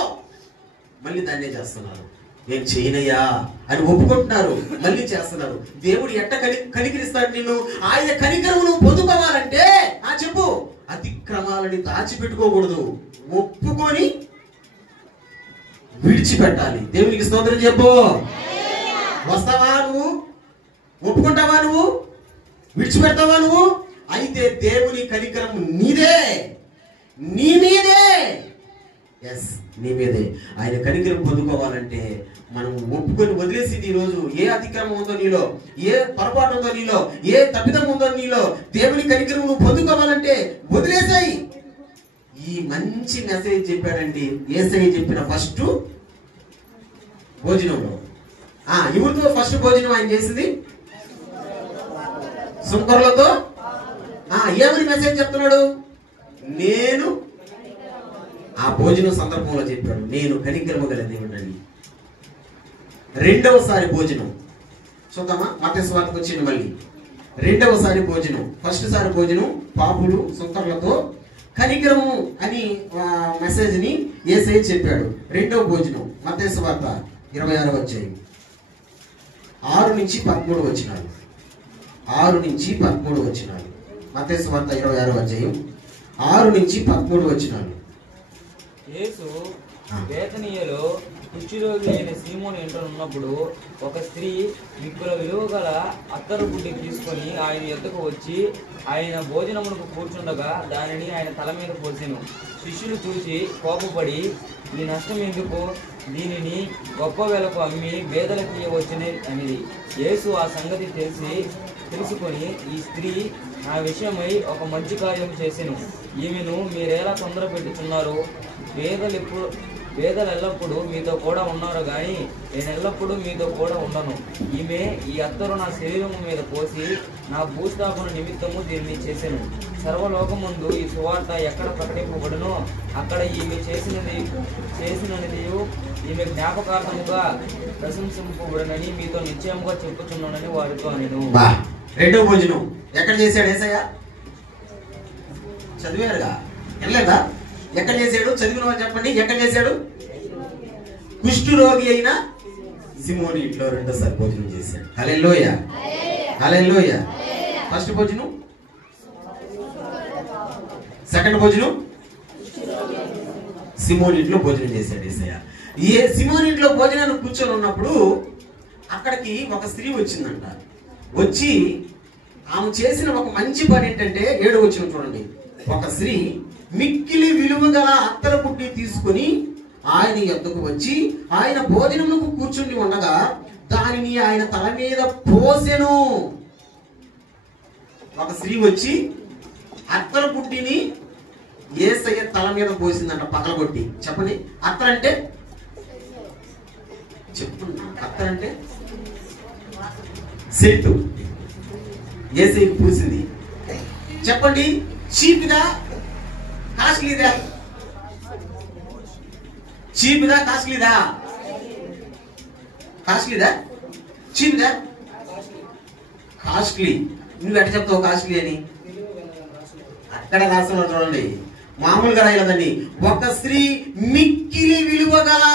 మళ్ళీ దాన్నే చేస్తున్నారు. నేను చేయనయ్యా అని ఒప్పుకుంటున్నారు, మళ్ళీ చేస్తున్నారు. దేవుడు ఎట్ట కనికరిస్తాడు నిన్ను? ఆయన కనికరము నువ్వు పొందుకోవాలంటే చెప్పు, అతిక్రమాలని దాచిపెట్టుకోకూడదు, ఒప్పుకొని విడిచిపెట్టాలి. దేవునికి స్తోత్రం చెప్పు. వస్తావా నువ్వు? ఒప్పుకుంటావా నువ్వు? విడిచిపెడతావా నువ్వు? అయితే దేవుని కనికరం నీదే, నీ మీదే. ఎస్, నీ మీదే. ఆయన కనికరం పొందుకోవాలంటే మనం ఒప్పుకొని వదిలేసింది. ఈరోజు ఏ అతిక్రమం ఉందో నీలో, ఏ పొరపాటు ఉందో నీలో, ఏ తప్పిదం ఉందో నీలో, దేవుని కనికరం నువ్వు పొందుకోవాలంటే వదిలేసాయి. ఈ మంచి మెసేజ్ చెప్పాడండి యేసయ్య చెప్పిన ఫస్ట్ భోజనంలో. ఎవరితో ఫస్ట్ భోజనం ఆయన చేసింది? సుంకరులతో. ఏమని మెసేజ్ చెప్తున్నాడు? నేను ఆ భోజనం సందర్భంలో చెప్పాడు, నేను కనికరము గల దేవుడని. రెండవసారి భోజనం చూద్దామా? మత్తయి సువార్తకు వచ్చింది మళ్ళీ రెండవసారి భోజనం. ఫస్ట్ సారి భోజనం పాపులు సుంకరులతో కనికరము అని మెసేజ్ ని యేసయ్య చెప్పాడు. రెండవ భోజనం మత్తయి సువార్త 26వ అధ్యాయం 6 నుంచి 13 వచనాలు. 6 నుంచి 13 వచనాలు. మత్తయి సువార్త 26వ అధ్యాయం 6 నుంచి 13 వచనాలు. యేసు బేతనీయలో కుష్ఠరోగి అయిన సీమోను ఇంట ఉన్నప్పుడు ఒక స్త్రీ మిక్కుల విలువ గల అత్తరు గుడ్డి తీసుకొని ఆయన యొద్దకు వచ్చి ఆయన భోజనమునకు కూర్చుండగా దానిని ఆయన తల మీద పోసెను. శిష్యులు చూసి కోపపడి, ఈ నష్టం ఎందుకు? దీనిని గొప్ప వెలకు అమ్మి బేదలకు ఇవ్వవచ్చునే అనేది. యేసు ఆ సంగతి తెలుసుకొని, ఈ స్త్రీ నా విషయమై ఒక మంచి కార్యం చేసెను. ఈమెను మీరేలా తొందర పెట్టుచున్నారు? పేదలు ఎల్లప్పుడూ మీతో కూడా ఉన్నారు కానీ నేను ఎల్లప్పుడూ మీతో కూడా ఉండను. ఈమె ఈ అత్తరు నా శరీరము మీద పోసి నా భూస్థాపన నిమిత్తము దీన్ని చేసెను. సర్వలోకముందు ఈ సువార్త ఎక్కడ ప్రకటింపబడునో అక్కడ ఈమె చేసినది ఈమె జ్ఞాపకార్థముగా ప్రశంసింపబడనని మీతో నిశ్చయముగా చెప్పుచున్నానని వారితో అనెను. రెండో భోజనం ఎక్కడ చేశాడు యేసయ్య? చదివారుగా, వెళ్ళలేదా? ఎక్కడ చేశాడు? చదివిన వాళ్ళు చెప్పండి. ఎక్కడ చేశాడు? కుష్ఠరోగి అయిన సిమోను ఇంట్లో రెండోసారి భోజనం చేశాడు. హల్లెలూయా, హల్లెలూయా. ఫస్ట్ భోజనం, సెకండ్ భోజనం సిమోను ఇంట్లో భోజనం చేశాడు యేసయ్య. సిమోను ఇంట్లో భోజనాన్ని కూర్చొని ఉన్నప్పుడు అక్కడికి ఒక స్త్రీ వచ్చిందంట. వచ్చి ఆమె చేసిన ఒక మంచి పని ఏంటంటే 7వ వచనం చూడండి. ఒక స్త్రీ మిక్కిలి విలువ గల అత్తర పుట్టి తీసుకుని ఆయన యొద్దకు వచ్చి ఆయన భోజనమునకు కూర్చుని ఉండగా దానిని ఆయన తల మీద పోసెను. ఒక స్త్రీ వచ్చి అత్తర పుట్టిని యేసయ్య తల మీద పోసిందంట, పగలగొట్టి. చెప్పండి, అత్తర అంటే చెప్పండి, అత్తర అంటే సెంటు యేసయ్యకు పూసింది. చెప్పండి, చీప్గా కాస్ట్లీదా? చీప్దా కాస్ట్లీదా? కాస్ట్లీదా చీప్దా? కాస్ట్లీ. నువ్వు ఎట్ట చెప్తావు కాస్ట్లీ అని? అక్కడ రాసిన చూడండి, మామూలుగా రాయలేదండి. ఒక స్త్రీ మిక్కిలి విలువ గల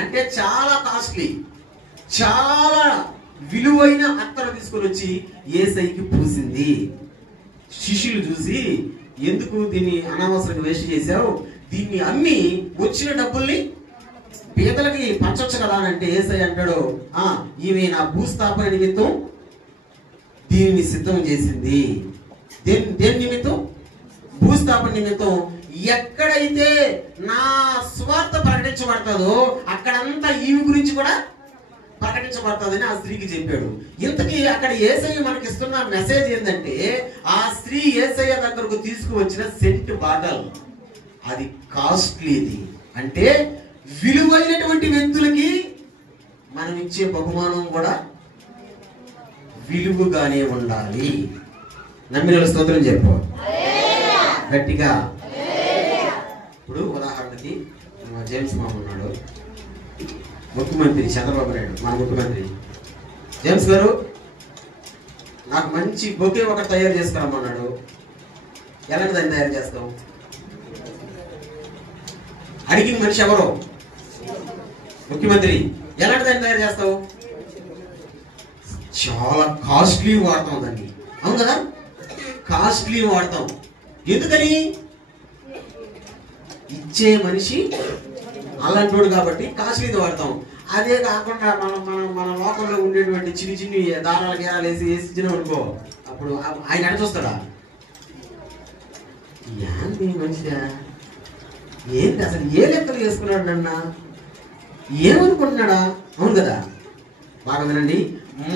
అంటే చాలా కాస్ట్లీ, చాలా విలువైన అత్తరు తీసుకొని వచ్చి యేసయ్యకి పూసింది. శిష్యులు చూసి, ఎందుకు దీన్ని అనవసరంగా వేస్ట్ చేశావు, దీన్ని అమ్మి వచ్చిన డబ్బుల్ని పేదలకి పంచొచ్చు కదా అని అంటే యేసయ్య అంటాడు, ఈమె నా భూస్థాపన నిమిత్తం దీనిని సిద్ధం చేసింది. దేని నిమిత్తం? భూస్థాపన నిమిత్తం. ఎక్కడైతే నా స్వార్థ ప్రకటించబడతాదో అక్కడంతా ఈమె గురించి కూడా ప్రకటించబడుతుందని ఆ స్త్రీకి చెప్పాడు. ఇంతకీ అక్కడ యేసయ్య మనకి ఇస్తున్న మెసేజ్ ఏంటంటే, ఆ స్త్రీ యేసయ్య దగ్గరకు తీసుకువచ్చిన సెంట్ బాటల్ అది కాస్ట్లీది. అంటే విలువైనటువంటి వ్యక్తులకి మనం ఇచ్చే బహుమానం కూడా విలువగానే ఉండాలి. నమ్మిన స్తోత్రం చెప్పు గట్టిగా. ఇప్పుడు ఉదాహరణకి జేమ్స్ మామ ఉన్నాడు, ముఖ్యమంత్రి చంద్రబాబు నాయుడు, మన ముఖ్యమంత్రి. జేమ్స్ గారు నాకు మంచి బొకే ఒకటి తయారు చేసుకురమ్మన్నాడు. ఎలాంటి దాన్ని తయారు చేస్తావు? అడిగిన మనిషి ఎవరు? ముఖ్యమంత్రి. ఎలాంటి దాన్ని తయారు చేస్తావు? చాలా కాస్ట్లీ వాడతాం దాన్ని, అవును కదా? కాస్ట్లీ వాడతాం. ఎందుకని? ఇచ్చే మనిషి అలాంటోడు కాబట్టి కాస్ట్లీది వాడతాం. అదే కాకుండా మనం మనం మన లోకంలో ఉండేటువంటి చిన్ని చిన్ని దారాలు గేరాలు వేసి ఇచ్చినాం అనుకో, అప్పుడు ఆయన ఎడ చూస్తాడా? ఏంది మనిషిగా, ఏంటి అసలు ఏ లెక్కలు వేసుకున్నాడు, నన్న ఏమనుకుంటున్నాడా? అవును కదా? బాగా వినండి,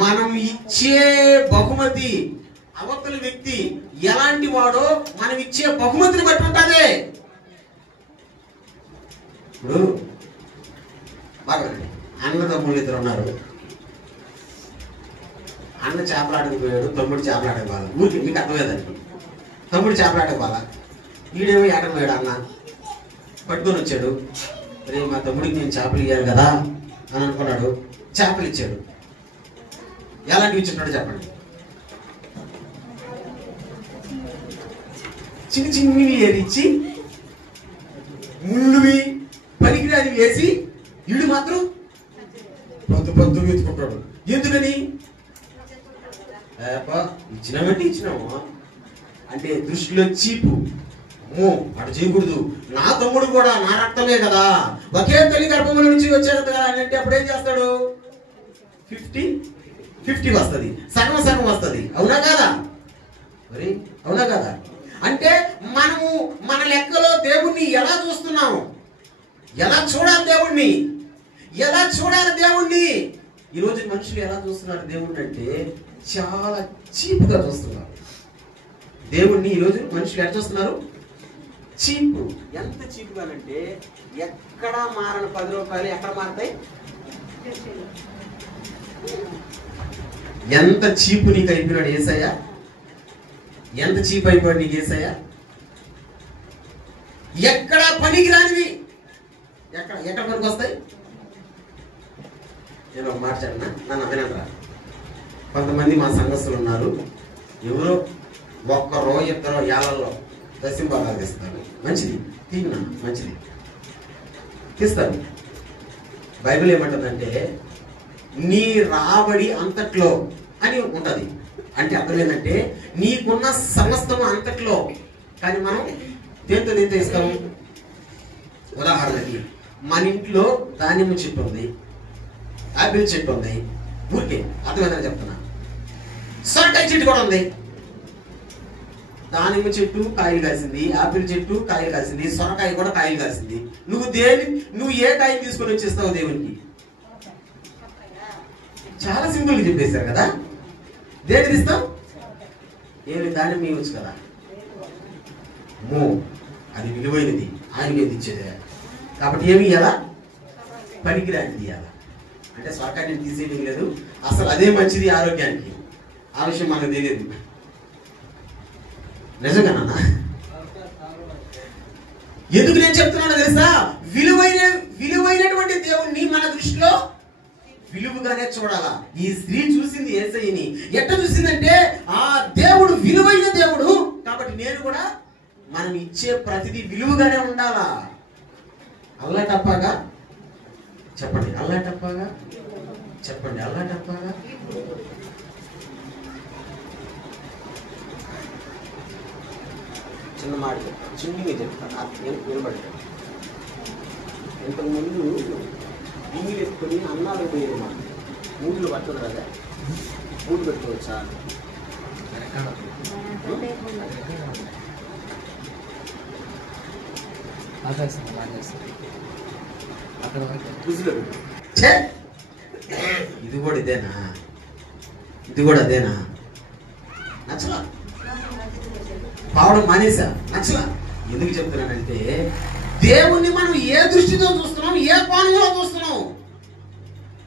మనం ఇచ్చే బహుమతి అవతల వ్యక్తి ఎలాంటి వాడో మనం ఇచ్చే బహుమతిని బట్టి ఉంటుంది. ఇప్పుడు బాగా అన్నదమ్ముళ్ళు ఇద్దరు ఉన్నారు. అన్న చేపలాటకు పోయాడు, తమ్ముడు చేపలాటకు బాల. ఊరికి మీకు అర్థమయ్యేదానికి తమ్ముడు చేపలాటకు బాల, ఈడేమో ఏటకు పోయాడు. అన్న పట్టుకొని వచ్చాడు. రే మా తమ్ముడికి నేను చేపలు ఇయ్యాను కదా అని అనుకున్నాడు. చేపలు ఇచ్చాడు. ఎలాంటివి ఇచ్చుంటాడు చెప్పండి? చిన్న చిన్నవి ఏరిచ్చి ముళ్ళువి పనికిరాని వేసి వీడు మాత్రం పొద్దు పొద్దు వెతుకుంటాడు. ఎందుకని? ఇచ్చినామంటే ఇచ్చినాము అంటే దృష్టిలో చీపు. అటు చేయకూడదు. నా తమ్ముడు కూడా నా రక్తమే కదా, ఒకే తల్లి గర్భముల నుంచి వచ్చాడు కదా అని అంటే అప్పుడు ఏం చేస్తాడు? 50-50 వస్తుంది, సగం సగం వస్తుంది. అవునా కాదా? మరి అవునా కాదా? అంటే మనము మన లెక్కలో దేవుణ్ణి ఎలా చూస్తున్నాము? ఎలా చూడాలి దేవుణ్ణి? ఎలా చూడాలి దేవుణ్ణి? ఈరోజు మనుషులు ఎలా చూస్తున్నారు దేవుణ్ణి అంటే చాలా చీప్గా చూస్తున్నారు దేవుణ్ణి. ఈరోజు మనుషులు ఎలా చూస్తున్నారు? చీప్. ఎంత చీప్గా అంటే ఎక్కడ మారని 10 రూపాయలు ఎక్కడ మారుతాయి? ఎంత చీపు నీకు అయిపోయినాడు యేసయ్య? ఎంత చీప్ అయిపోయాడు నీకు యేసయ్య? ఎక్కడ పనికి రానివి ఎక్కడ పనికి వస్తాయి? నేను ఒక మాట చెప్పనా, నన్ను వినరా. కొంతమంది మా సంఘస్థులు ఉన్నారు, ఎవరో ఒక్కరో ఇద్దరో ఏళ్లలో దశంభాగాలు ఇస్తారు. మంచిది, తీనా మంచిది తీస్తారు. బైబిల్ ఏమంటుందంటే నీ రాబడి అంతట్లో అని ఉంటది. అంటే అర్థం ఏంటంటే నీకున్న సమస్తం అంతట్లో. కానీ మనం దేంతో ఇస్తాము? ఉదాహరణకి మన ఇంట్లో దానిమ్మ చెట్టు ఉంది, ఆపిల్ చెట్టు ఉంది, ఊరికే అర్థమైందని చెప్తున్నా. సొరకాయ చెట్టు కూడా ఉంది. దానిమ్మ చెట్టు కాయలు కాసింది, ఆపిల్ చెట్టు కాయలు కాసింది, సొరకాయ కూడా కాయలు కాసింది. నువ్వు ఏ కాయలు తీసుకొని వచ్చేస్తావు దేవునికి? చాలా సింపుల్గా చెప్పేశారు కదా. దేనికి ఇస్తావు? ఏమి దానిమ్మ ఇవ్వచ్చు కదా. అది విలువైనది, ఆయనకి ఏది ఇచ్చేదే. కాబట్టి ఏమి ఇవ్వాలా? పనికిరానిది ఇవ్వాలా. అంటే సొరకాయని తీసేయడం లేదు, అసలు అదే మంచిది ఆరోగ్యానికి. ఆ విషయం మనకు తెలియదు. నిజంగానన్నా? ఎందుకు నేను చెప్తున్నానో తెలుసా? విలువైనటువంటి దేవుణ్ణి మన దృష్టిలో విలువగానే చూడాలా. ఈ స్త్రీ చూసింది యేసయ్యని. ఎట్లా చూసిందంటే ఆ దేవుడు విలువైన దేవుడు కాబట్టి నేను కూడా మనం ఇచ్చే ప్రతిదీ విలువగానే ఉండాలా. అల్లాటప్పాగా చెప్పండి, అల్లాటప్పాగా చెప్పండి, అల్లాటప్పాగా. చిన్న మాట చిన్నగా చెప్తాను, వినబడతాను. ఇంతకుముందు బియ్యలు ఎత్తుకొని అన్నాలు పోయేది. మాట మూడులు పడుతుంది కదా, మూడు పెట్టుకోవచ్చా? ఇది కూడా ఇదేనా? ఇది కూడా అదేనా? నచ్చలా, పావడం మానేసా, నచ్చలా. ఎందుకు చెప్తున్నానంటే దేవుణ్ణి మనం ఏ దృష్టితో చూస్తున్నాం, ఏ కోణంలో చూస్తున్నాం.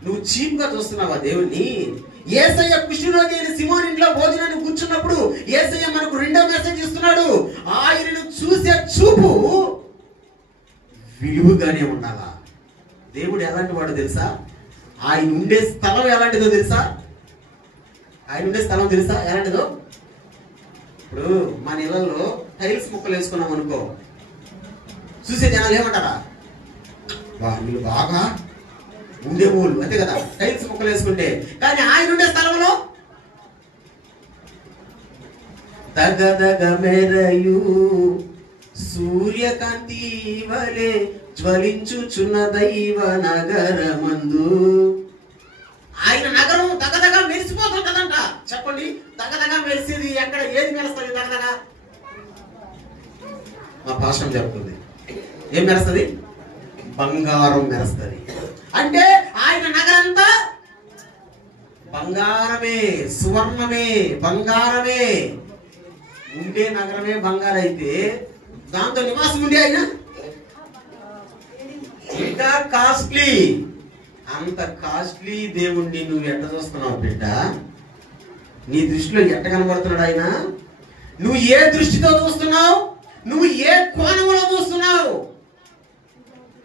నువ్వు చీప్ గా చూస్తున్నావా దేవుణ్ణి? యేసయ్య కుష్ఠరోగి అయిన సిమోను ఇంట్లో భోజనాన్ని కూర్చున్నప్పుడు యేసయ్య మనకు రెండో మెసేజ్ ఇస్తున్నాడు. ఆయనను చూసే చూపు విలువగానే ఉండాలా. దేవుడు ఎలాంటి వాడు తెలుసా? ఆయన ఉండే స్థలం ఎలాంటిదో తెలుసా? ఆయన ఉండే స్థలం తెలుసా ఎలాంటిదో? ఇప్పుడు మన ఇళ్లలో టైల్స్ ముక్కలు వేసుకున్నాం అనుకో, చూసే జనాలు ఏమంటారా? వీళ్ళు బాగా ఉండే ఊళ్ళు, అంతే కదా, టైల్స్ ముక్కలు వేసుకుంటే. కానీ ఆయన ఉండే స్థలంలో దగదగ మెరయు సూర్యకాంతి వలె జ్వలించుచున్న దైవ నగరమందు. ఆయన నగరం దగదగ మెరిసిపోతుంటదంట. చెప్పండి, దగదగ మెరిసేది ఎక్కడ? ఏది మెరుస్తుంది దగదగ? మా పాస్టర్ చెప్తుంది, ఏం మెరుస్తుంది? బంగారం మెరుస్తుంది. అంటే ఆయన నగరంతా బంగారమే, సువర్ణమే, బంగారమే. ఉండే నగరమే బంగారం అయితే దాంతో నివాసం ఉండే ఆయన ఇంకా కాస్ట్లీ. అంత కాస్ట్లీ దేవుణ్ణి నువ్వు ఎట్ట చూస్తున్నావు బిడ్డ? నీ దృష్టిలో ఎట్ట కనబడుతున్నాడు ఆయన? నువ్వు ఏ దృష్టితో చూస్తున్నావు? నువ్వు ఏ కోణంలో చూస్తున్నావు?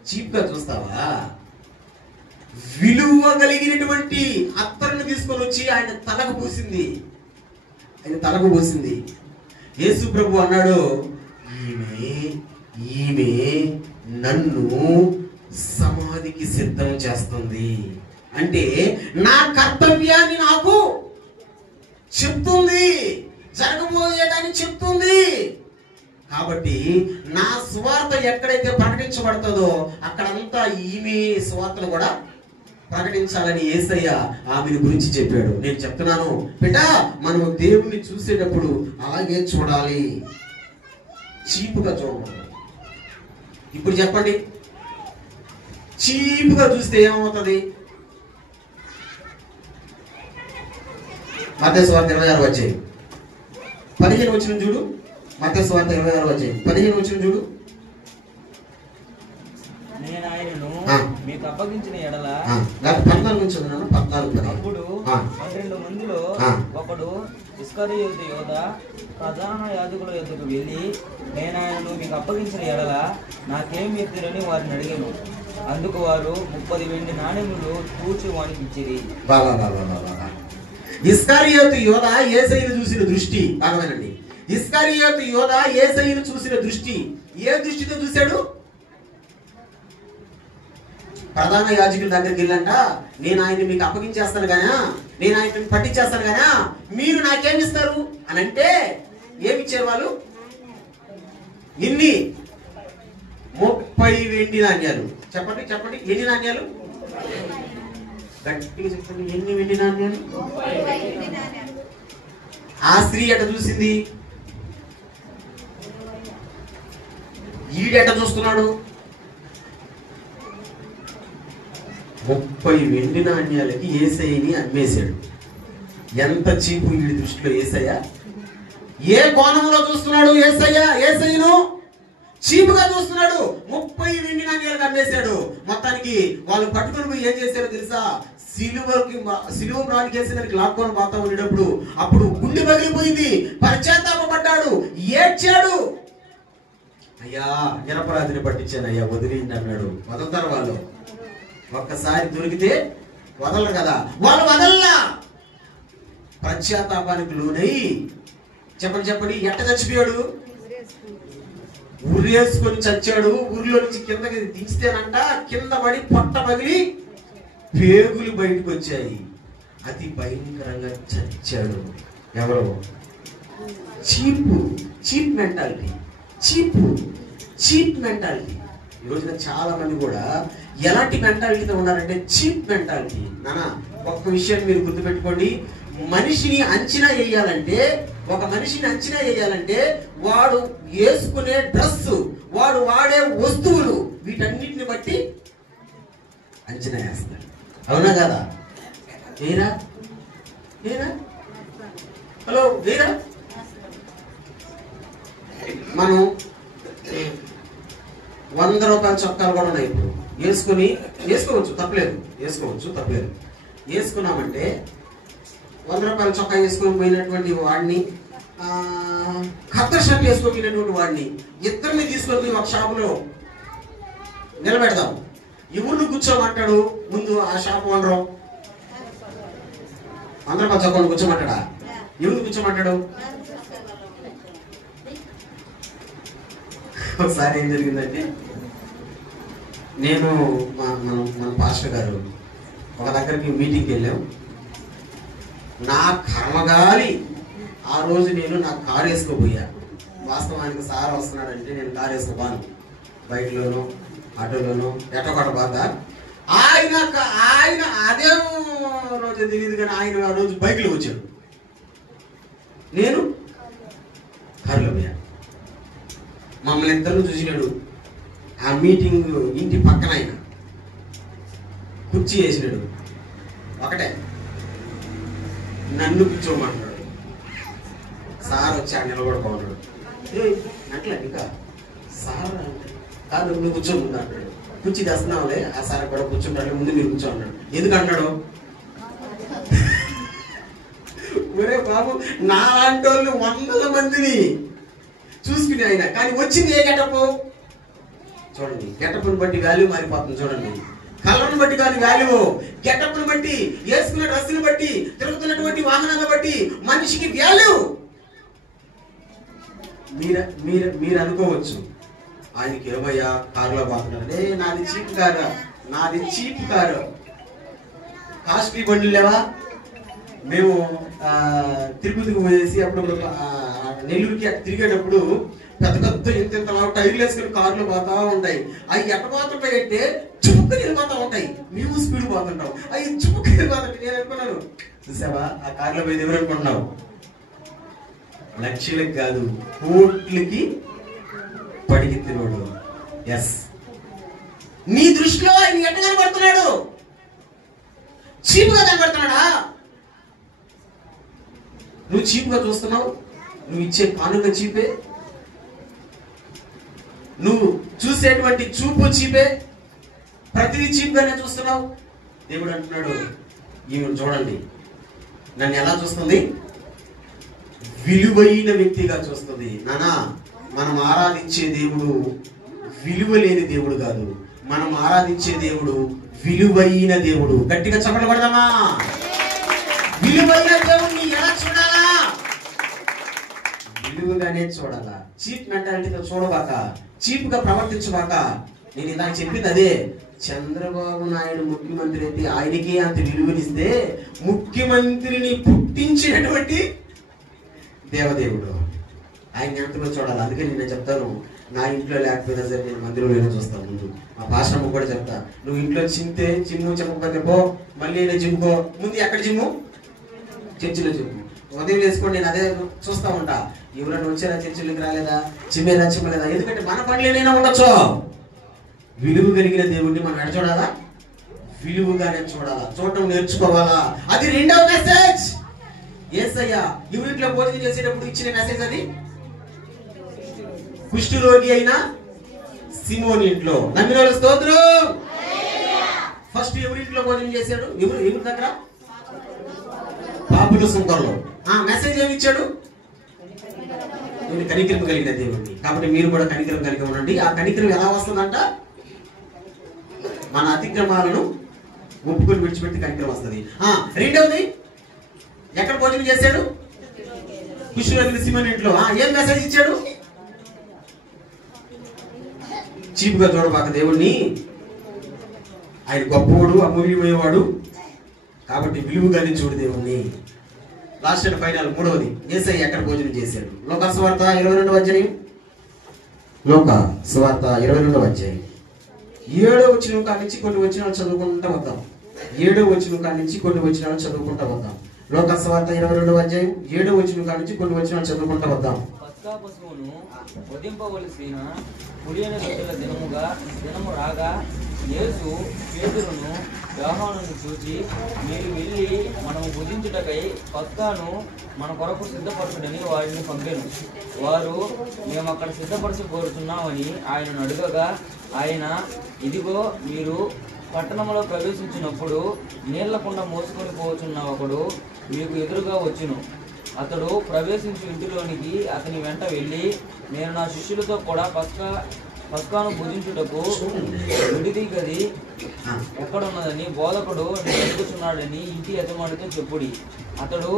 చీప్ గా చూస్తావా? విలువ కలిగినటువంటి అత్తరును తీసుకొని వచ్చి ఆయన తలకు పూసింది. ఆయన తలకు పూసింది. యేసు ప్రభు అన్నాడు, ఈమె నన్ను సమాధికి సిద్ధం చేస్తుంది. అంటే నా కర్తవ్యాన్ని నాకు చెప్తుంది, జరగబోయేదాన్ని చెప్తుంది. కాబట్టి నా సువార్త ఎక్కడైతే ప్రకటించబడుతుందో అక్కడంతా ఈమె సువార్తను కూడా ప్రకటించాలని యేసయ్య ఆమెను గురించి చెప్పాడు. నేను చెప్తున్నాను బిడ్డ, మనము దేవుణ్ణి చూసేటప్పుడు అలాగే చూడాలి, చీపుగా చూడకూడదు. ఇప్పుడు చెప్పండి, చీపుగా చూస్తే ఏమవుతుంది? మత్తయి సువార్త 26 వచ్చాయి 15 వచ్చిన చూడు. మత్తయి సువార్త 26 వచ్చాయి 15 వచ్చిన చూడు. నేను ఆయనను మీకు అప్పగించిన ఎడల 14 నుంచి 14 అప్పుడు 12 మందిలో ఒకడు ఇస్కరియోతు యోధ ప్రధాన యాజకుల యొద్దకు వెళ్ళి, నేను ఆయనను మీకు అప్పగించిన ఎడల నాకేం ఎత్తురని వారిని అడిగాను. అందుకు వారు 30 వెండి నాణెములు కూర్చి వానికి ఇచ్చిరి. ఇస్కరియోతు యోధ యేసయ్యను చూసిన దృష్టి బాగమేనండి. ఇస్కరియోతు యోధ యేసయ్యను చూసిన దృష్టి ఏ దృష్టితో చూశాడు? ప్రధాన యాజకుల దగ్గరికి వెళ్ళంట, నేను ఆయన్ని మీకు అప్పగించేస్తాను గానా, నేను ఆయన్ని పట్టించేస్తాను గానా, మీరు నాకేమిస్తారు అని అంటే ఏమిచ్చారు వాళ్ళు? ఇన్ని 30 వెండి నాణ్యాలు. చెప్పండి చెప్పండి, ఎన్ని నాణ్యాలు? గట్టిగా చెప్పండి, ఎన్ని వెండి నాణ్యాలు? ఆ స్త్రీ ఎట చూసింది, ఈడెట చూస్తున్నాడు? 30 వెండి నాణ్యాలకి యేసయ్యని అమ్మేశాడు. ఎంత చీపు వీడి దృష్టిలో యేసయ్య. ఏ కోణంలో చూస్తున్నాడు యేసయ్య? యేసయ్యను చీపుగా చూస్తున్నాడు. 30 వెండి నాణ్యాలకు అమ్మేశాడు. మొత్తానికి వాళ్ళు పట్టుకుని పోయి ఏం చేశారో తెలుసా? సిలువ ప్రాణికేసి దానికి లాక్కొని పోతా ఉండేటప్పుడు అప్పుడు గుండె పగిలిపోయింది, పశ్చాత్తాపడ్డాడు, ఏడ్చాడు. అయ్యా నిరపరాధిని పట్టించాను అయ్యా, వదిలేయండి అన్నాడు. వదలతారు వాళ్ళు? ఒక్కసారి దొరికితే వదలరు కదా, వాళ్ళు వదల్లా. పశ్చాత్తాపానికి లోనై చెప్పండి చెప్పండి, ఎట్ట చచ్చిపోయాడు? ఉరేసుకొని చచ్చాడు. ఊరిలో నుంచి కిందకి దించితేనంట కింద పడి పొట్ట పగిలి పేగులు బయటకు వచ్చాయి. అతి భయంకరంగా చచ్చాడు. ఎవరు? Cheap mentality. Cheap mentality. ఈ రోజున చాలా మంది కూడా ఎలాంటి మెంటాలిటీతో ఉన్నారంటే చీప్ మెంటాలిటీ. నానా ఒక్క విషయం మీరు గుర్తుపెట్టుకోండి, మనిషిని అంచనా వేయాలంటే, ఒక మనిషిని అంచనా వేయాలంటే వాడు వేసుకునే డ్రెస్, వాడు వాడే వస్తువులు, వీటన్నిటిని బట్టి అంచనా వేస్తాడు. అవునా కదా? ఏరా హలో ఏరా? మనం 100 రూపాయల చొక్కాలు కూడా ఉన్నాయి ఇప్పుడు. వేసుకోవచ్చు తప్పలేదు, వేసుకున్నామంటే 100 రూపాయల చొక్కా వేసుకొని పోయినటువంటి వాడిని, ఖద్దరు షర్ట్ వేసుకోపోయినటువంటి వాడిని, ఇద్దరిని తీసుకొని ఒక షాపులో నిలబెడదాం. ఎవరిని కూర్చోమంటాడు ముందు? ఆ షాప్ ఓనరు 100 రూపాయల చొక్కాను కూర్చోమంటాడా? ఎవరిని కూర్చోమంటాడు? ఒకసారి ఏం జరిగిందంటే, నేను మన పాస్టర్ గారు ఒక దగ్గరికి మీటింగ్కి వెళ్ళాం. నా కర్మగాలి ఆ రోజు నేను నా కారు వేసుకోపోయా. వాస్తవానికి సార్ వస్తున్నాడంటే నేను కారు వేసుకోపోను, బైక్లోనో ఆటోలోనో ఎట్టకొట్ట పోతా. ఆయన అదే రోజు తెలియదు కానీ ఆయన ఆ రోజు బైక్లో వచ్చాడు, నేను కారులో పోయా. మమ్మల్ని ఇద్దరు చూసినాడు. ఆ మీటింగ్ ఇంటి పక్కన ఆయన కుర్చీ వేసినాడు, ఒకటే. నన్ను కూర్చోమంటున్నాడు. సార్ వచ్చి ఆ నిలబడుకోన్నాడు. అట్లా ఇంకా సార్ కాదు, నువ్వు కూర్చోముందు అంటాడు. కుర్చీ తెస్తున్నావులే, ఆ సార్ కూడా కూర్చుంటాడు, ముందు మీరు కూర్చో అన్నాడు. ఎందుకు అన్నాడు? ఒరే బాబు, నాలాంటి వాళ్ళు 100 మందిని చూసుకుని ఆయన, కానీ వచ్చింది ఏ గెటప్ చూడండి. గెటప్ని బట్టి వాల్యూ మారిపోతుంది చూడండి. కలర్ని బట్టి కాదు వాల్యూ, గెటప్ని బట్టి, వేసుకున్న డ్రెస్సుని బట్టి, తిరుగుతున్నటువంటి వాహనాలను బట్టి మనిషికి వాల్యూ. మీరు అనుకోవచ్చు, ఆయనకి ఏమయ్యా కారులో పోతున్నారంటే, నాది చీప్ కారు. కాస్ట్లీ బండ్లు లేవా? మేము తిరుపతికి పోయేసి అప్పుడు నెల్లూరుకి అక్కడ తిరిగేటప్పుడు పెద్ద ఇంత టైర్లు వేసుకుని కార్లు పోతా ఉంటాయి. అవి ఎట్ట పోతుంటాయి అంటే చుప్పుకుని వెళ్ళిపోతా ఉంటాయి. మేము స్పీడ్ పోతుంటాం, అవి చుప్పుకుని వెళ్ళిపోతుంటాయి. నేను అనుకున్నాను, చూసావా ఆ కార్లో పోయి ఎవరు అనుకుంటున్నావు? లక్షలకు కాదు, కోట్లకి పడిగెత్తినోడు. ఎస్, నీ దృష్టిలో ఆయన ఎట్ట కనబడుతున్నాడు? చీపుగా కనబడుతున్నాడా? నువ్వు చీపుగా చూస్తున్నావు. నువ్వు ఇచ్చే కానుక చీపే, నువ్వు చూసేటువంటి చూపు చీపే, ప్రతిదీ చీప్గానే చూస్తున్నావు. దేవుడు అంటున్నాడు, ఈమె చూడండి నన్ను ఎలా చూస్తుంది? విలువైన వ్యక్తిగా చూస్తుంది. నానా, మనం ఆరాధించే దేవుడు విలువ లేని దేవుడు కాదు. మనం ఆరాధించే దేవుడు విలువైన దేవుడు. గట్టిగా చప్పట్లు కొడదామా? విలువైన దేవుడిని ఎలా చూడాలా? విలువగానే చూడాలా. చీప్ మెంటాలిటీతో చూడబాక, చీప్ గా ప్రవర్తించబాక. నేను ఇందాక చెప్పింది అదే. చంద్రబాబు నాయుడు ముఖ్యమంత్రి అయితే ఆయనకి అంత విలువనిస్తే ముఖ్యమంత్రిని పుట్టించినటువంటి దేవదేవుడు ఆయన ఎంతగా చూడాలి. అందుకే నేను చెప్తాను, నా ఇంట్లో లేకపోయినా సరే నేను మందిరంలోనే చూస్తాను. ముందు మా పాస్టమ్మ కూడా చెప్తా, నువ్వు ఇంట్లో చిమ్ము చెమ్మకపోతే పో, మళ్ళీ జిమ్ముకో. ముందు ఎక్కడ జిమ్ము? చర్చిలో జిమ్ము. ఉదయం వేసుకోండి, నేను అదే చూస్తూ ఉంటా. ఎవరైనా వచ్చారా, చర్చిలోకి రాలేదా, చిమ్మేదా చిమ్మలేదా? ఎందుకంటే మన పనులేనైనా ఉండొచ్చు. విలువ కలిగిన దేవుడిని మనం ఎక్కడ చూడాలా? విలువగానే చూడాలా, చూడటం నేర్చుకోవాలా. అది రెండవ మెసేజ్. యేసయ్య ఎవరింట్లో భోజనం చేసేటప్పుడు ఇచ్చిన మెసేజ్ అది. కుష్ఠరోగి అయిన సిమోని ఇంట్లో. నమ్మిన వాళ్ళ స్తోత్రం. ఫస్ట్ ఎవరింట్లో భోజనం చేశాడు? ఎవరి దగ్గర? పాపుల సుంకర్లో. మెసేజ్ ఏమి ఇచ్చాడు? నేను కనికరం కలిగిన దేవుడిని. కాబట్టి మీరు కూడా కనికరం కలిగి ఉండండి. ఆ కనికరం ఎలా వస్తుందంట? మన అతిక్రమాలను ఒప్పుకొని విడిచిపెట్టి కనికరం వస్తుంది. రెండవది, ఎక్కడ భోజనం చేశాడు? కుష్ఠరోగి సిమోని ఇంట్లో. ఏం మెసేజ్ ఇచ్చాడు? చీపుగా చూడబాక దేవుణ్ణి, ఆయన గొప్పవాడు, అమూల్యమయ్యేవాడు, కాబట్టి విలువగానే చూడు దేవుణ్ణి. లాస్ట్ అండ్ ఫైనల్ మూడవది, యేసయ్య ఎక్కడ భోజనం చేశాడు? లోక సువార్త 22వ అధ్యాయం. లోక సువార్త 22వ అధ్యాయం 7వ వచనం కాడి నుంచి కొన్ని వచనాలు చదువుకుంటూ వద్దాం. 7వ వచనం కాడి నుంచి కొన్ని వచనాలు చదువుకుంటూ వద్దాం. లోక సువార్త 22వ అధ్యాయం 7వ వచనం కాడి నుంచి కొన్ని వచనాలు చదువుకుంటూ వద్దాం. పస్కా పశువును వధింపవలసిన కుడియని రొట్టెల దినము రాగా యేసు పేతురును యోహానును చూచి, మీరు వెళ్ళి మనము భుజించుటకై పస్కాను మన కొరకు సిద్ధపరచుడని వారిని పంపెను. వారు, మేము అక్కడ సిద్ధపరచబోతున్నామని ఆయనను అడుగగా, ఆయన, ఇదిగో మీరు పట్టణంలో ప్రవేశించినప్పుడు నీళ్లకుండా మోసుకొని పోవచ్చున్న ఒకడు మీకు ఎదురుగా వచ్చును. అతడు ప్రవేశించి ఇంటిలోనికి అతని వెంట వెళ్ళి, నేను నా శిష్యులతో కూడా పస్కాను భుజించుటకు విడిది గది ఎక్కడున్నదని బోధకుడు నేను అడుగుతున్నాడని ఇంటి యజమానితో చెప్పుడి. అతడు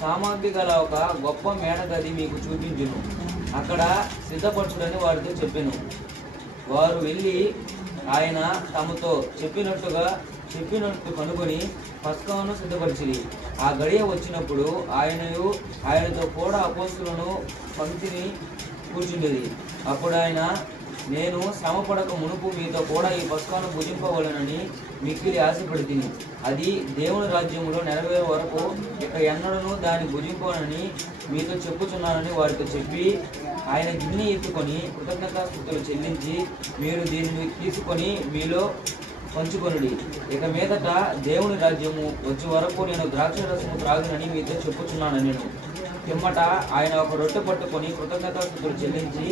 సామాగ్రి గల ఒక గొప్ప మేడ గది మీకు చూపించును, అక్కడ సిద్ధపరచుడని వారితో చెప్పెను. వారు వెళ్ళి ఆయన తమతో చెప్పినట్టు కనుగొని పస్కాను సిద్ధపరిచిరి. ఆ గడియ వచ్చినప్పుడు ఆయనతో కూడా అపోస్తులను పంక్తిని కూర్చుండేది. అప్పుడు ఆయన, నేను శ్రమపడక మునుపు మీతో కూడా ఈ పస్కాను భుజింపవలనని మిక్కిలి ఆశపడుతుంది. అది దేవుని రాజ్యములో నెరవేరే వరకు ఇక ఎన్నడూ దాన్ని భుజింపనని మీతో చెప్పుచున్నానని వారితో చెప్పి, ఆయన గిన్నె ఎత్తుకొని కృతజ్ఞతాస్తుతులు చెల్లించి, మీరు దీనిని తీసుకొని మీలో పంచుకొనుడి. ఇక మీదట దేవుని రాజ్యము వచ్చే వరకు నేను ద్రాక్షరసము త్రాగునని మీతో చెప్పుచున్నాను. నేను పిమ్మట ఆయన ఒక రొట్టె పట్టుకొని కృతజ్ఞతాస్తుతులు చెల్లించి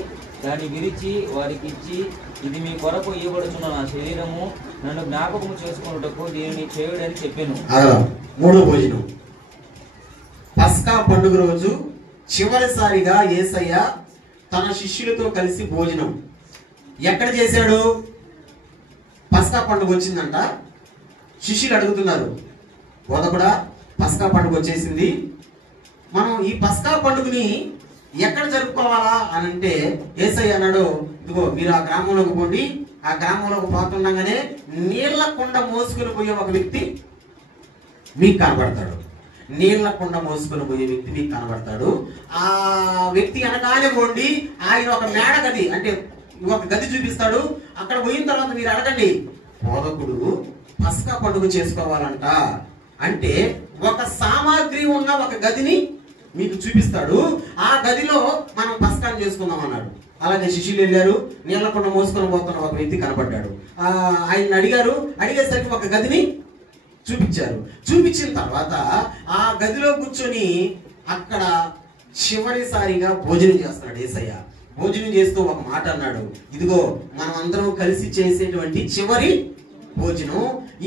దాన్ని విరిచి వారికి ఇచ్చి, ఇది మీ కొరకు ఇవ్వబడుచున్న నా శరీరము, నన్ను జ్ఞాపకము చేసుకున్నటకు దీనిని చేయుడని చెప్పాను. మూడో భోజనం. పస్కా పండుగ రోజు చివరిసారిగా యేసయ్య తన శిష్యులతో కలిసి భోజనం ఎక్కడ చేశాడు? పస్కా పండుగ వచ్చిందంట. శిష్యులు అడుగుతున్నారు, బోధకుడా పస్కా పండుగ వచ్చేసింది, మనం ఈ పస్కా పండుగని ఎక్కడ జరుపుకోవాలా అని అంటే యేసయ్య అన్నాడు, ఇదిగో మీరు ఆ గ్రామంలోకి పోండి. ఆ గ్రామంలోకి పోతుండగానే నీళ్ల కుండ మోసుకుని పోయే ఒక వ్యక్తి మీకు కనబడతాడు. నీళ్ల కుండ మోసుకొని పోయే వ్యక్తి మీకు కనబడతాడు. ఆ వ్యక్తి అనగానే పోండి, ఆయన ఒక మేడ గది అంటే ఒక గది చూపిస్తాడు. అక్కడ పోయిన తర్వాత మీరు అడగండి, బోధకుడు పస్కా పండుగ చేసుకోవాలంట అంటే ఒక సామాగ్రి ఉన్న ఒక గదిని మీకు చూపిస్తాడు. ఆ గదిలో మనం పస్కాను చేసుకుందాం అన్నాడు. అలాగే శిష్యులు వెళ్ళారు, నీళ్లకుండా మోసుకొని పోతున్న ఒక వ్యక్తి కనపడ్డాడు. ఆయన అడిగారు, అడిగేసరికి ఒక గదిని చూపించారు. చూపించిన తర్వాత ఆ గదిలో కూర్చొని అక్కడ చివరిసారిగా భోజనం చేస్తున్నాడు యేసయ్య. భోజనం చేస్తూ ఒక మాట అన్నాడు, ఇదిగో మనం అందరం కలిసి చేసేటువంటి చివరి భోజనం.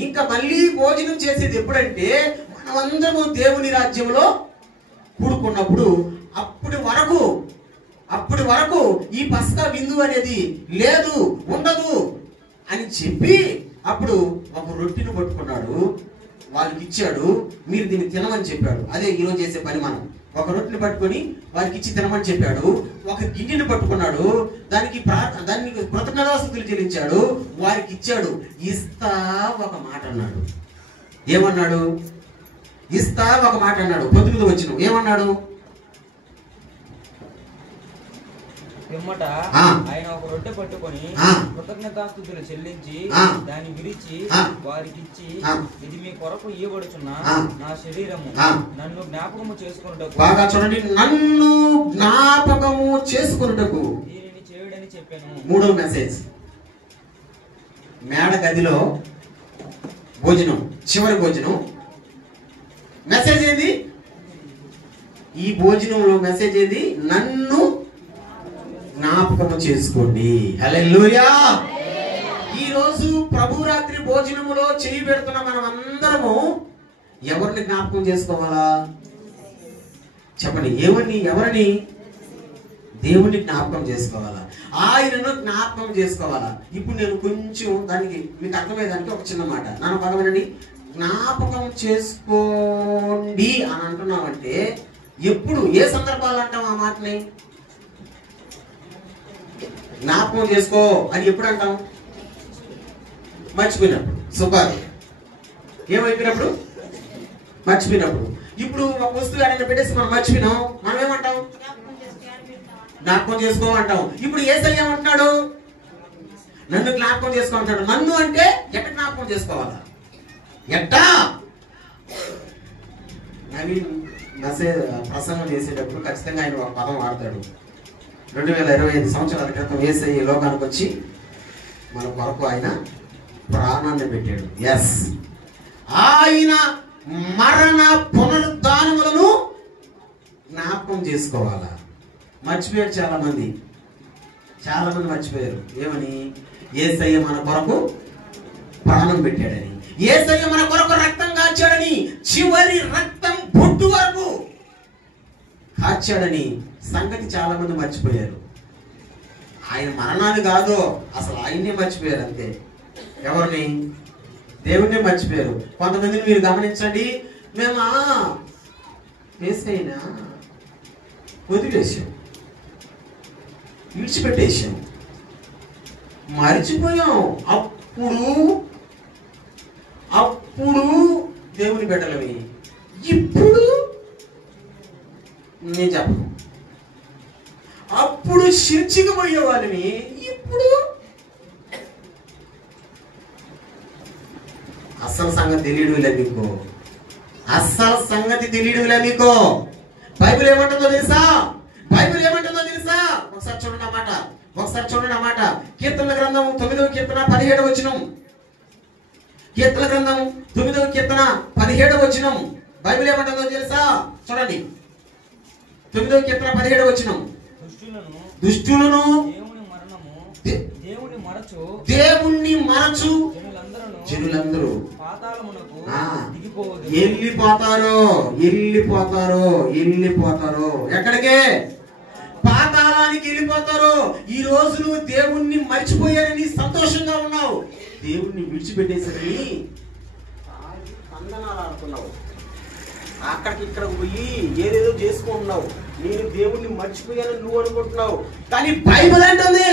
ఇంకా మళ్ళీ భోజనం చేసేది ఎప్పుడంటే మనం అందరము దేవుని రాజ్యంలో కూడుకున్నప్పుడు. అప్పటి వరకు ఈ పస్కా విందు అనేది లేదు, ఉండదు అని చెప్పి అప్పుడు ఒక రొట్టెను పట్టుకున్నాడు. వాళ్ళకి ఇచ్చాడు, మీరు దీన్ని తినమని చెప్పాడు. అదే ఈరోజు చేసే పని. మనం ఒక రొట్టెని పట్టుకొని వారికి ఇచ్చి తినమని చెప్పాడు. ఒక గిన్నెని పట్టుకున్నాడు, దానికి కృతజ్ఞతాస్తుతులు చెల్లించాడు, వారికి ఇచ్చాడు. ఇస్తా ఒక మాట అన్నాడు. ఏమన్నాడు? ఇస్తా ఒక మాట అన్నాడు. 19వ వచనం ఏమన్నాడు? పిమ్మట ఆయన ఒక రొట్టె పట్టుకొని కృతజ్ఞతాస్తుతులు చెల్లించి దాన్ని విరిచి వారికి ఇచ్చి, ఇది మీ కొరకు ఇవ్వబడుచున్న నా శరీరము, నన్ను జ్ఞాపకము చేసుకొనుటకు. బాగా చూడండి, నన్ను జ్ఞాపకము చేసుకొనుటకు దీనిని చేయుడని చెప్పాను. 3వ మెసేజ్. మేడ గదిలో భోజనం, చివరి భోజనం. మెసేజ్ ఏది? ఈ భోజనంలో మెసేజ్ ఏది? నన్ను జ్ఞాపకము చేసుకోండి. హల్లెలూయా. ఈ రోజు ప్రభు రాత్రి భోజనములో చేయి పెడుతున్న మనం అందరము ఎవరిని జ్ఞాపకం చేసుకోవాలా? చెప్పండి. ఎవరిని? దేవుణ్ణి జ్ఞాపకం చేసుకోవాలా, ఆయనను జ్ఞాపకం చేసుకోవాలా. ఇప్పుడు నేను కొంచెం దానికి మీకు అర్థమయ్యేదానికి ఒక చిన్న మాట నన్ను పదమనండి. జ్ఞాపకం చేసుకోండి అని అంటున్నామంటే ఎప్పుడు, ఏ సందర్భాలు అంటాం ఆ మాటని? జ్ఞాపకం చేసుకో అని ఎప్పుడు అంటాం? మర్చిపోయినప్పుడు. సూపర్. ఏమైపోయినప్పుడు? మర్చిపోయినప్పుడు. ఇప్పుడు ఒక వస్తువు ఏదైనా పెట్టేసి మనం మర్చిపోయినాం, మనం ఏమంటాం? జ్ఞాపకం చేసుకో అంటాం. ఇప్పుడు యేసయ్య ఏమంటున్నాడు? నన్ను జ్ఞాపకం చేసుకో అంటాడు. నన్ను అంటే ఎట్ట జ్ఞాపకం చేసుకోవాలా? ఎట్టా? నవీన్ మెసేజ్ ప్రసంగం చేసేటప్పుడు ఖచ్చితంగా ఆయన ఒక పదం వాడతాడు. 2025 సంవత్సరాల క్రితం యేసయ్య లోకానికి వచ్చి మన కొరకు ఆయన ప్రాణాన్ని పెట్టాడు. ఎస్, ఆయన మరణ పునరుద్ధానములను జ్ఞాపకం చేసుకోవాలా. మర్చిపోయారు చాలా మంది మర్చిపోయారు. ఏమని? యేసయ్య మన కొరకు ప్రాణం పెట్టాడని, యేసయ్య మన కొరకు రక్తం కాచాడని, చివరి రక్తం బొట్టు వరకు కాచాడని సంగతి చాలా మంది మర్చిపోయారు. ఆయన మరణాన్ని కాదు, అసలు ఆయన్నే మర్చిపోయారు. అంతే. ఎవరిని? దేవుణ్ణి మర్చిపోయారు. కొంతమందిని మీరు గమనించండి, మేము యేసయ్యనా వదిలేసాం, విడిచిపెట్టేసాం, మర్చిపోయాం. అప్పుడు దేవుని బిడ్డలవి. ఇప్పుడు నేను చెప్పను. అప్పుడు శిర్చికి పోయే వాళ్ళని ఇప్పుడు అస్సలు సంగతి తెలియడులే మీకు. అస్సలు సంగతి తెలియడులే మీకు. బైబిల్ ఏమంటుందో తెలుసా? ఒకసారి చూడండి అన్నమాట. కీర్తన గ్రంథం 9వ కీర్తన 17వ వచనం. కీర్తన గ్రంథం 9వ కీర్తన 17వ వచనం. బైబిల్ ఏమంటుందో తెలుసా? చూడండి. 9వ కీర్తన 17వ వచనం. దుష్టులను దేవుణ్ణి మరచు జనులందరూ వెళ్ళిపోతారు. ఎక్కడికే? పాతాళానికి వెళ్ళిపోతారు. ఈ రోజు నువ్వు దేవుణ్ణి మర్చిపోయారని సంతోషంగా ఉన్నావు, దేవుణ్ణి విడిచిపెట్టేసరికి వందనాలు ఆడుతున్నావు, అక్కడికి ఇక్కడ పోయి ఏదేదో చేసుకుంటున్నావు. నేను దేవుణ్ణి మర్చిపోయానని నువ్వు అనుకుంటున్నావు, కానీ బైబిల్ అంటుంది,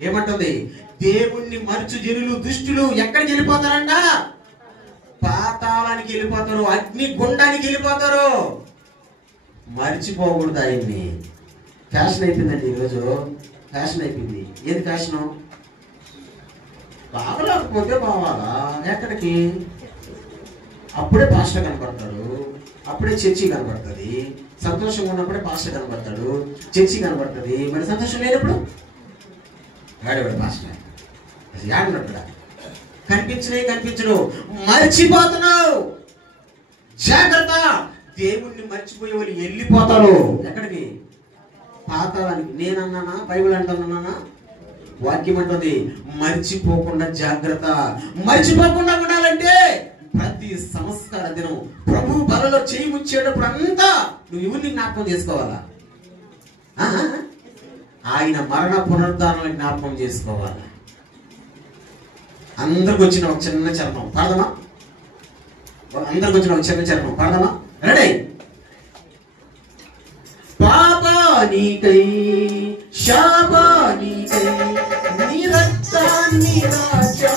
ఏమంటుంది? దేవుణ్ణి మరచు జనులు, దుష్టులు ఎక్కడికి వెళ్ళిపోతారంట? పాతాళానికి వెళ్ళిపోతారు, అగ్ని గుండానికి వెళ్ళిపోతారు. మర్చిపోకూడదు ఆయన్ని. ఫ్యాషన్ అయిపోయిందండి ఈరోజు. ఫ్యాషన్ అయిపోయింది. ఏది ఫ్యాషను? బాగలేకపోతే బావాలా? ఎక్కడికి? అప్పుడే పాస్టర్ కనపడతాడు, అప్పుడే చర్చి కనపడుతుంది. సంతోషంగా ఉన్నప్పుడే పాస్టర్ కనపడతాడు, చర్చి కనపడుతుంది. మరి సంతోషం లేనప్పుడు ఆడేవాడు పాస్టర్ ఆడున్నప్పుడు కనిపించను. మర్చిపోతున్నావు. జాగ్రత్త. దేవుణ్ణి మర్చిపోయే వాళ్ళు వెళ్ళిపోతారు. ఎక్కడికి? పాతాళానికి. నేనన్నానా? బైబిల్ అంటున్నానా? వాక్యం అంటుంది మర్చిపోకుండా జాగ్రత్త. మర్చిపోకుండా ఉండాలంటే ప్రతి సంస్కార దినం ప్రభు బలలో చేయి ముచ్చేటప్పుడు అంతా నువ్వు ఎవరిని జ్ఞాపకం చేసుకోవాలా? ఆయన మరణ పునరుద్ధానాలను జ్ఞాపకం చేసుకోవాలా? అందరికి వచ్చిన ఒక చిన్న చరణం పాడదామా? అందరికి వచ్చిన చిన్న చరణం పాడదామా? రెడీ? పాపానికై శాపానికై నీ రక్తాన్ని రాజా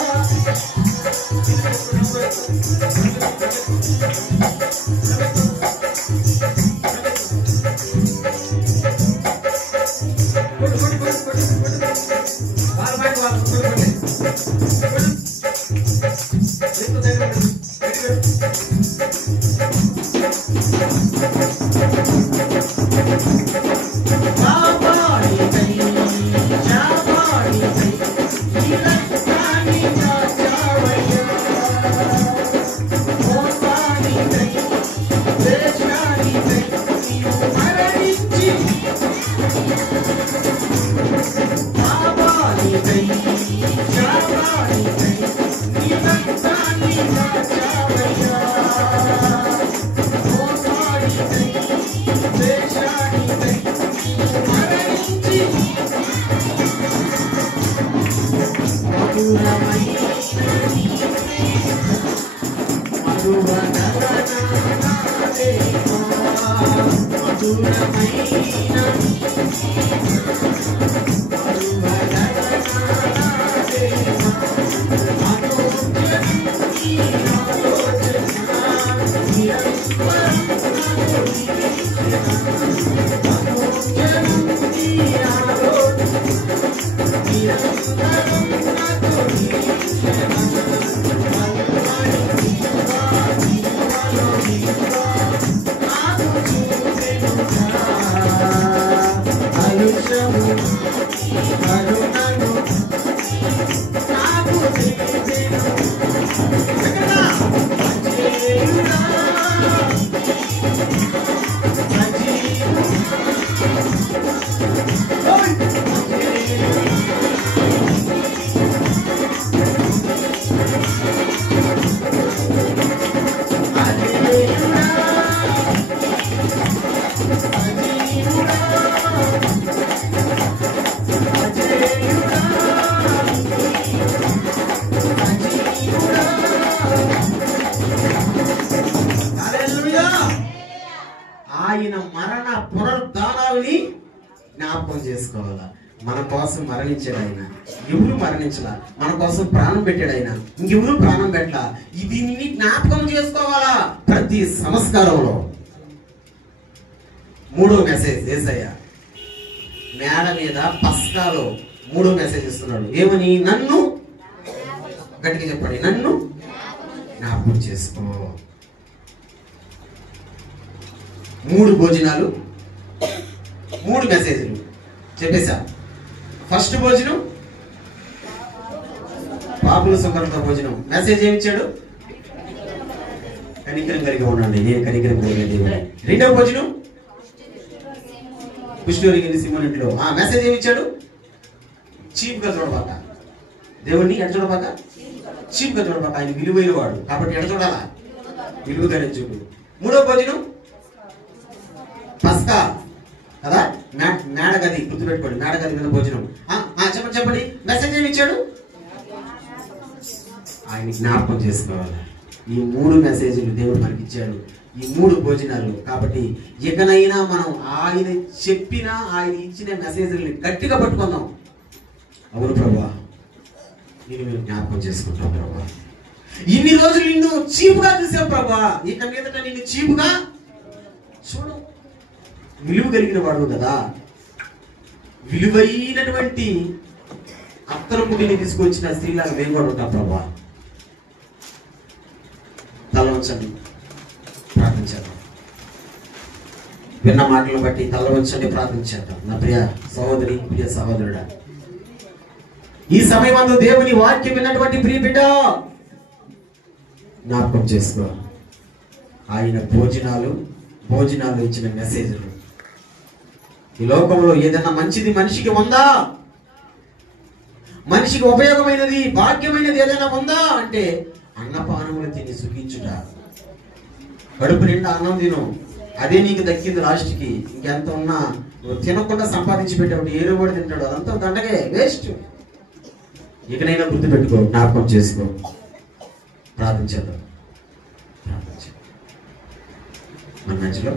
ఆయన మరణ పునరుద్ధానాలని జ్ఞాపకం చేసుకోవాలా. మన కోసం మరణించాడు ఆయన. ఎవరు మరణించలా, మన కోసం ప్రాణం పెట్టాడు ఆయన. ఇంకెవరు ప్రాణం పెట్టలా. దీన్ని జ్ఞాపకం చేసుకోవాలా ప్రతి సంస్కారంలో. మూడో మెసేజ్ యేసయ్య మేడ మీద పస్కాలో మూడో మెసేజ్ ఇస్తున్నాడు. ఏమని? నన్ను, గట్టిగా చెప్పండి, నన్ను జ్ఞాపకం చేసుకో. 3 భోజనాలు, 3 మెసేజ్లు చెప్పేశా. ఫస్ట్ భోజనం పాపుల సుఖంతో భోజనం. మెసేజ్ ఏమిచ్చాడు? కనికరం కలిగి ఉండండి, నేను కనికరం కలిగి. రెండవ భోజనం కుష్ఠరోగి సిమోన్ ఇంట్లో. ఆ మెసేజ్ ఏమిచ్చాడు? చీప్ గా చూడబాక, దేవుణ్ణి ఎడ చూడబాక, చీప్ గా చూడబాక, ఆయన విలువైన వాడు కాబట్టి ఎడ చూడాలా, విలువగానే చూడు. మూడో భోజనం పస్కా కదా, మేడగది, గుర్తుపెట్టుకోండి, మేడగది మీద భోజనం. చెప్పండి చెప్పండి, మెసేజ్ ఏమి ఇచ్చాడు? ఆయన జ్ఞాపకం చేసుకోవాలి. ఈ 3 మెసేజ్లు దేవుడు మనకి ఇచ్చాడు, ఈ 3 భోజనాలు. కాబట్టి ఎక్కడైనా మనం ఆయన చెప్పిన, ఆయన ఇచ్చిన మెసేజ్ని గట్టిగా పట్టుకుందాం. అవును ప్రభువా, నేను మీరు జ్ఞాపకం చేసుకుంటాం ప్రభువా. ఇన్ని రోజులు నిన్ను చీపుగా చూసాం ప్రభువా, ఇక మీదట నిన్ను చీపుగా చూడు. విలువ కలిగిన వాడు కదా, విలువైనటువంటి అత్తరముడిని తీసుకొచ్చిన స్త్రీలాగా మేము కూడా ఉంటాం ప్రభా. తల వంచండి, ప్రార్థించేద్దాం. విన్న మాటలను బట్టి తల వంచండి, ప్రార్థించేద్దాం. నా ప్రియ సహోదరి, ప్రియ సహోదరుడా, ఈ సమయమందు దేవుని వాక్యం విన్నటువంటి ప్రియ బిడ్డ జ్ఞాపకం చేసుకో. ఆయన భోజనాలు ఇచ్చిన మెసేజ్లు. ఈ లోకంలో ఏదైనా మంచిది మనిషికి ఉందా, మనిషికి ఉపయోగమైనది, భాగ్యమైనది ఏదైనా ఉందా అంటే అన్నపానములు తిని సుఖించుట. కడుపు నిండా అన్నం తిను, అదే నీకు దక్కింది. లాస్ట్కి ఇంకెంత ఉన్నా నువ్వు తినకుండా సంపాదించి పెట్టేవాడు ఏదో కూడా తింటాడు, అదంతా దండగే, వేస్ట్. ఇకనైనా గుర్తుపెట్టుకో, జ్ఞాపకం చేసుకో, ప్రార్థించేద్దాం. మధ్యలో